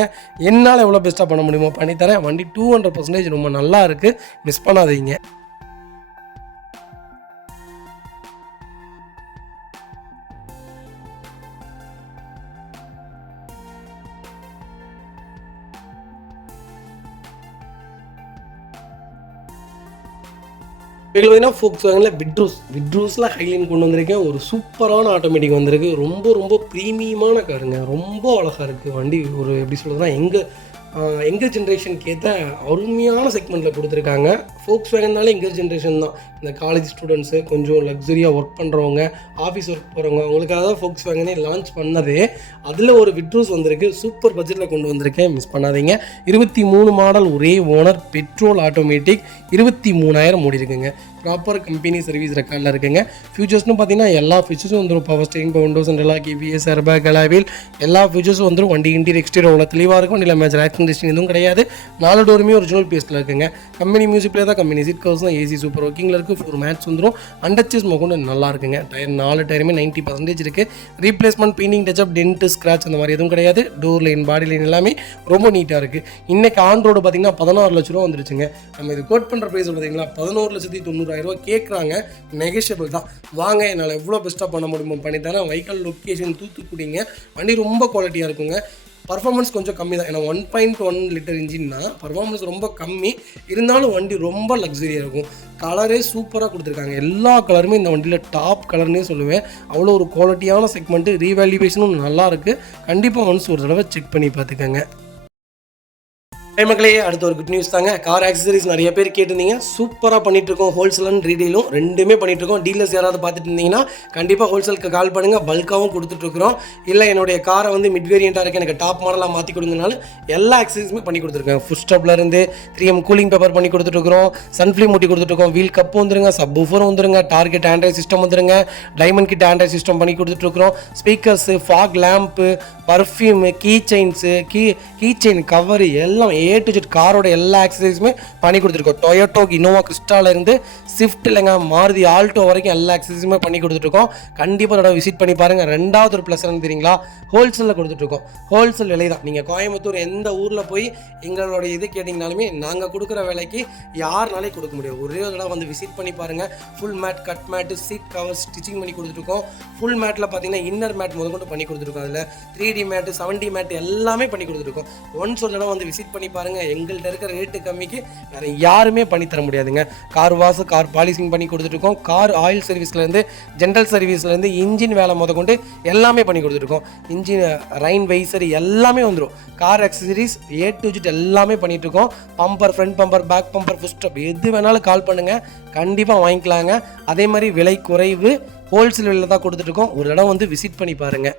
என்னால் எவ்வளோ பெஸ்ட்டாக பண்ண முடியுமோ பண்ணித்தரேன். வண்டி 200% ரொம்ப நல்லா இருக்குது, மிஸ் பண்ணாதீங்க. இப்போ பார்த்தீங்கன்னா ஃபோக்ஸ்வேகனில் விட்ரூஸில் ஹைலைன் கொண்டு வந்திருக்கேன். ஒரு சூப்பரான ஆட்டோமேட்டிக் வந்திருக்கு. ரொம்ப ரொம்ப ப்ரீமியமான காருங்க, ரொம்ப அழகாக இருக்குது வண்டி. ஒரு எப்படி சொல்கிறதுனா எங்கர் ஜென்ரேஷனுக்கு ஏற்ற அருமையான செக்மெண்ட்டில் கொடுத்துருக்காங்க. ஃபோக்ஸ்வேகன்னாலே எங்கர் ஜென்ரேஷன் தான். இந்த காலேஜ் ஸ்டூடெண்ட்ஸு, கொஞ்சம் லக்ஸரியாக ஒர்க் பண்ணுறவங்க, ஆஃபீஸ் ஒர்க் போகிறவங்க, அவங்களுக்காக தான் ஃபோக்ஸ்வேகனே லான்ச் பண்ணதே. அதில் ஒரு விட்ரூஸ் வந்திருக்கு, சூப்பர் பட்ஜெட்டில் கொண்டு வந்திருக்கேன், மிஸ் பண்ணாதீங்க. 23 மாடல், ஒரே ஓனர், பெட்ரோல் ஆட்டோமேட்டிக், 23,000 ஓடி இருக்குங்க. ப்ராப்பர் கம்பெனி சர்வீஸ் ரெக்கார்டில் இருக்குங்க. ஃபியூச்சர்ஸ்னு பார்த்தீங்கன்னா எல்லா ஃபியூச்சர்ஸும் வந்துடும். Power steering, power windows, central lock, EBS, airbag, alloy wheel எல்லா ஃபியூச்சர்ஸும் வந்துடும். வண்டி இன்டீரியர் எக்ஸ்டீரியர் அவ்வளோ தெளிவாக இருக்கும். வண்டியில் மேஜர் ஆக்சிடென்ட் எதுவும் கிடையாது. 4 டோருமே ஒரிஜினல் பேஸ்ட்டில் இருக்குங்க. கம்பெனி மியூசிக்கில் தான், கம்பெனி சீட் கவர்ஸ் தான், AC சூப்பர் ஒர்க்கிங்கில் இருக்குது. 4 மேட்ச் வந்துடும். அண்டர்ச்சேஸ் கொண்டு நல்லா இருக்குங்க. டயர் 4 டயருமே 90% இருக்குது. Replacement, painting, touch-up, dent, scratch அந்த மாதிரி எதுவும் கிடையாது. டோர் லைன், பாடி லைன் எல்லாமே ரொம்ப நீட்டாக இருக்குது. இன்றைக்கி ஆன் ரோடு பார்த்தீங்கன்னா 16 லட்ச ரூபா வந்துருச்சுங்க. நம்ம இது கோட் பண்ணுற ப்ரைஸ் பார்த்தீங்களா 11,90,000 கேட்குறாங்க. நெகஷியபிள் தான். வாங்க, என்னால் எவ்வளோ பெஸ்ட்டாக பண்ண முடியுமோ பண்ணித்தரேன். வெஹிக்கிள் லொக்கேஷன் தூத்துக்குடிங்க. வண்டி ரொம்ப குவாலிட்டியாக இருக்குங்க. பர்ஃபார்மன்ஸ் கொஞ்சம் கம்மி தான். ஏன்னா 1.1 லிட்டர் இன்ஜின்னா பர்ஃபார்மன்ஸ் ரொம்ப கம்மி. இருந்தாலும் வண்டி ரொம்ப லக்ஸரியாக இருக்கும். கலரே சூப்பராக கொடுத்துருக்காங்க. எல்லா கலருமே இந்த வண்டியில் டாப் கலர்னே சொல்லுவேன். அவ்வளோ ஒரு குவாலிட்டியான செக்மெண்ட்டு. ரீவேல்யூவேஷனும் நல்லாயிருக்கு. கண்டிப்பாக ஒன்ஸ் ஒரு தடவை செக் பண்ணி பார்த்துக்கங்க. மக்களே, அடுத்த ஒரு குட் நியூஸ் தாங்க. கார் ஆக்சசரிஸ் நிறைய பேர் கேட்டிருந்தீங்க. சூப்பராக பண்ணிகிட்ருக்கோம். ஹோல்சேல் அண்ட் ரீடெயிலும் ரெண்டுமே பண்ணிகிட்ருக்கோம். டீலர்ஸ் யாராவது பார்த்துட்டு இருந்தீங்கன்னா கண்டிப்பாக ஹோல்சேலுக்கு கால் பண்ணுங்கள். பல்காகவும் கொடுத்துட்ருக்குறோம். இல்லை என்னுடைய காரை வந்து மிட் வேரியண்ட்டாக இருக்குது, எனக்கு டாப் மாடலாக மாற்றி கொடுங்கனாலும் எல்லா ஆக்சசரிஸுமே பண்ணி கொடுத்துருக்கேன். ஃபுட் ஸ்டாப்லேருந்து 3M கூலிங் பேப்பர் பண்ணி கொடுத்துட்ருக்குறோம். சன்ஃப்ளேம் மூட்டி கொடுத்துட்ருக்கோம். வீல் கப்பு வந்துருங்க, சப் ஊஃபரும் வந்துருங்க, டார்கெட் ஆண்ட்ராய்ட் சிஸ்டம் வந்துருங்க, டைமண்ட் கிட் ஆண்ட்ராய்ட் சிஸ்டம் பண்ணி கொடுத்துட்ருக்குறோம். Speakers, fog lamp, perfume, key chains, key chain cover எல்லாம் A to Z காரோட எல்லா ஆக்சசரிஸுமே பண்ணி கொடுத்துருக்கோம். டொயோட்டோ, இனோவா கிறிஸ்டாலேருந்து ஸ்விஃப்ட் இல்லைங்க, மாருதி ஆல்டோ வரைக்கும் எல்லா ஆக்சசரிஸுமே பண்ணி கொடுத்துட்ருக்கோம். கண்டிப்பாக அதோட விசிட் பண்ணி பாருங்கள். ரெண்டாவது ஒரு ப்ளஸ் என்ன தெரியுங்களா, ஹோல்சேலில் கொடுத்துட்ருக்கோம். ஹோல்சேல் விலை தான். நீங்கள் கோயம்புத்தூர் எந்த ஊரில் போய் எங்களோட இது கேட்டிங்கனாலுமே நாங்கள் கொடுக்குற விலைக்கு யாருனாலே கொடுக்க முடியும். ஒரே ஒரு தடவை வந்து விசிட் பண்ணி பாருங்கள். Full mat, cut mat, seat cover stitching பண்ணி கொடுத்துருக்கோம். ஃபுல் மேட்டில் பார்த்தீங்கன்னா இன்னர் மேட் முதற்கொண்டு பண்ணி கொடுத்துருக்கோம். அதில் 3D மேட்டு, 7D மேட்டு எல்லாமே பண்ணி கொடுத்துருக்கோம். ஒன்ஸ் ஒரு தடவை வந்து விசிட் பண்ணி பாருங்கள். எங்கள்கிட்ட இருக்கிற ரேட்டு கம்மிக்கு வேறு யாருமே பண்ணி தர முடியாதுங்க. கார் வாஷ், கார் பாலிசிங் பண்ணி கொடுத்துட்ருக்கோம். கார் ஆயில் சர்வீஸ்லேருந்து, ஜென்ரல் சர்வீஸ்லேருந்து, இன்ஜின் வேலை முதற்கொண்டு எல்லாமே பண்ணி கொடுத்துருக்கோம். இன்ஜின் ரைன் வைசர் எல்லாமே வந்துடும். Car accessories A to Z எல்லாமே பண்ணிகிட்ருக்கோம். Bumper, front bumper, back bumper, foot step எது வேணாலும் கால் பண்ணுங்கள், கண்டிப்பாக வாங்கிக்கலாங்க. அதே மாதிரி விலை குறைவு, ஹோல்சேல் விலையில் தான் கொடுத்துட்ருக்கோம். ஒரு இடம் வந்து விசிட் பண்ணி பாருங்கள்.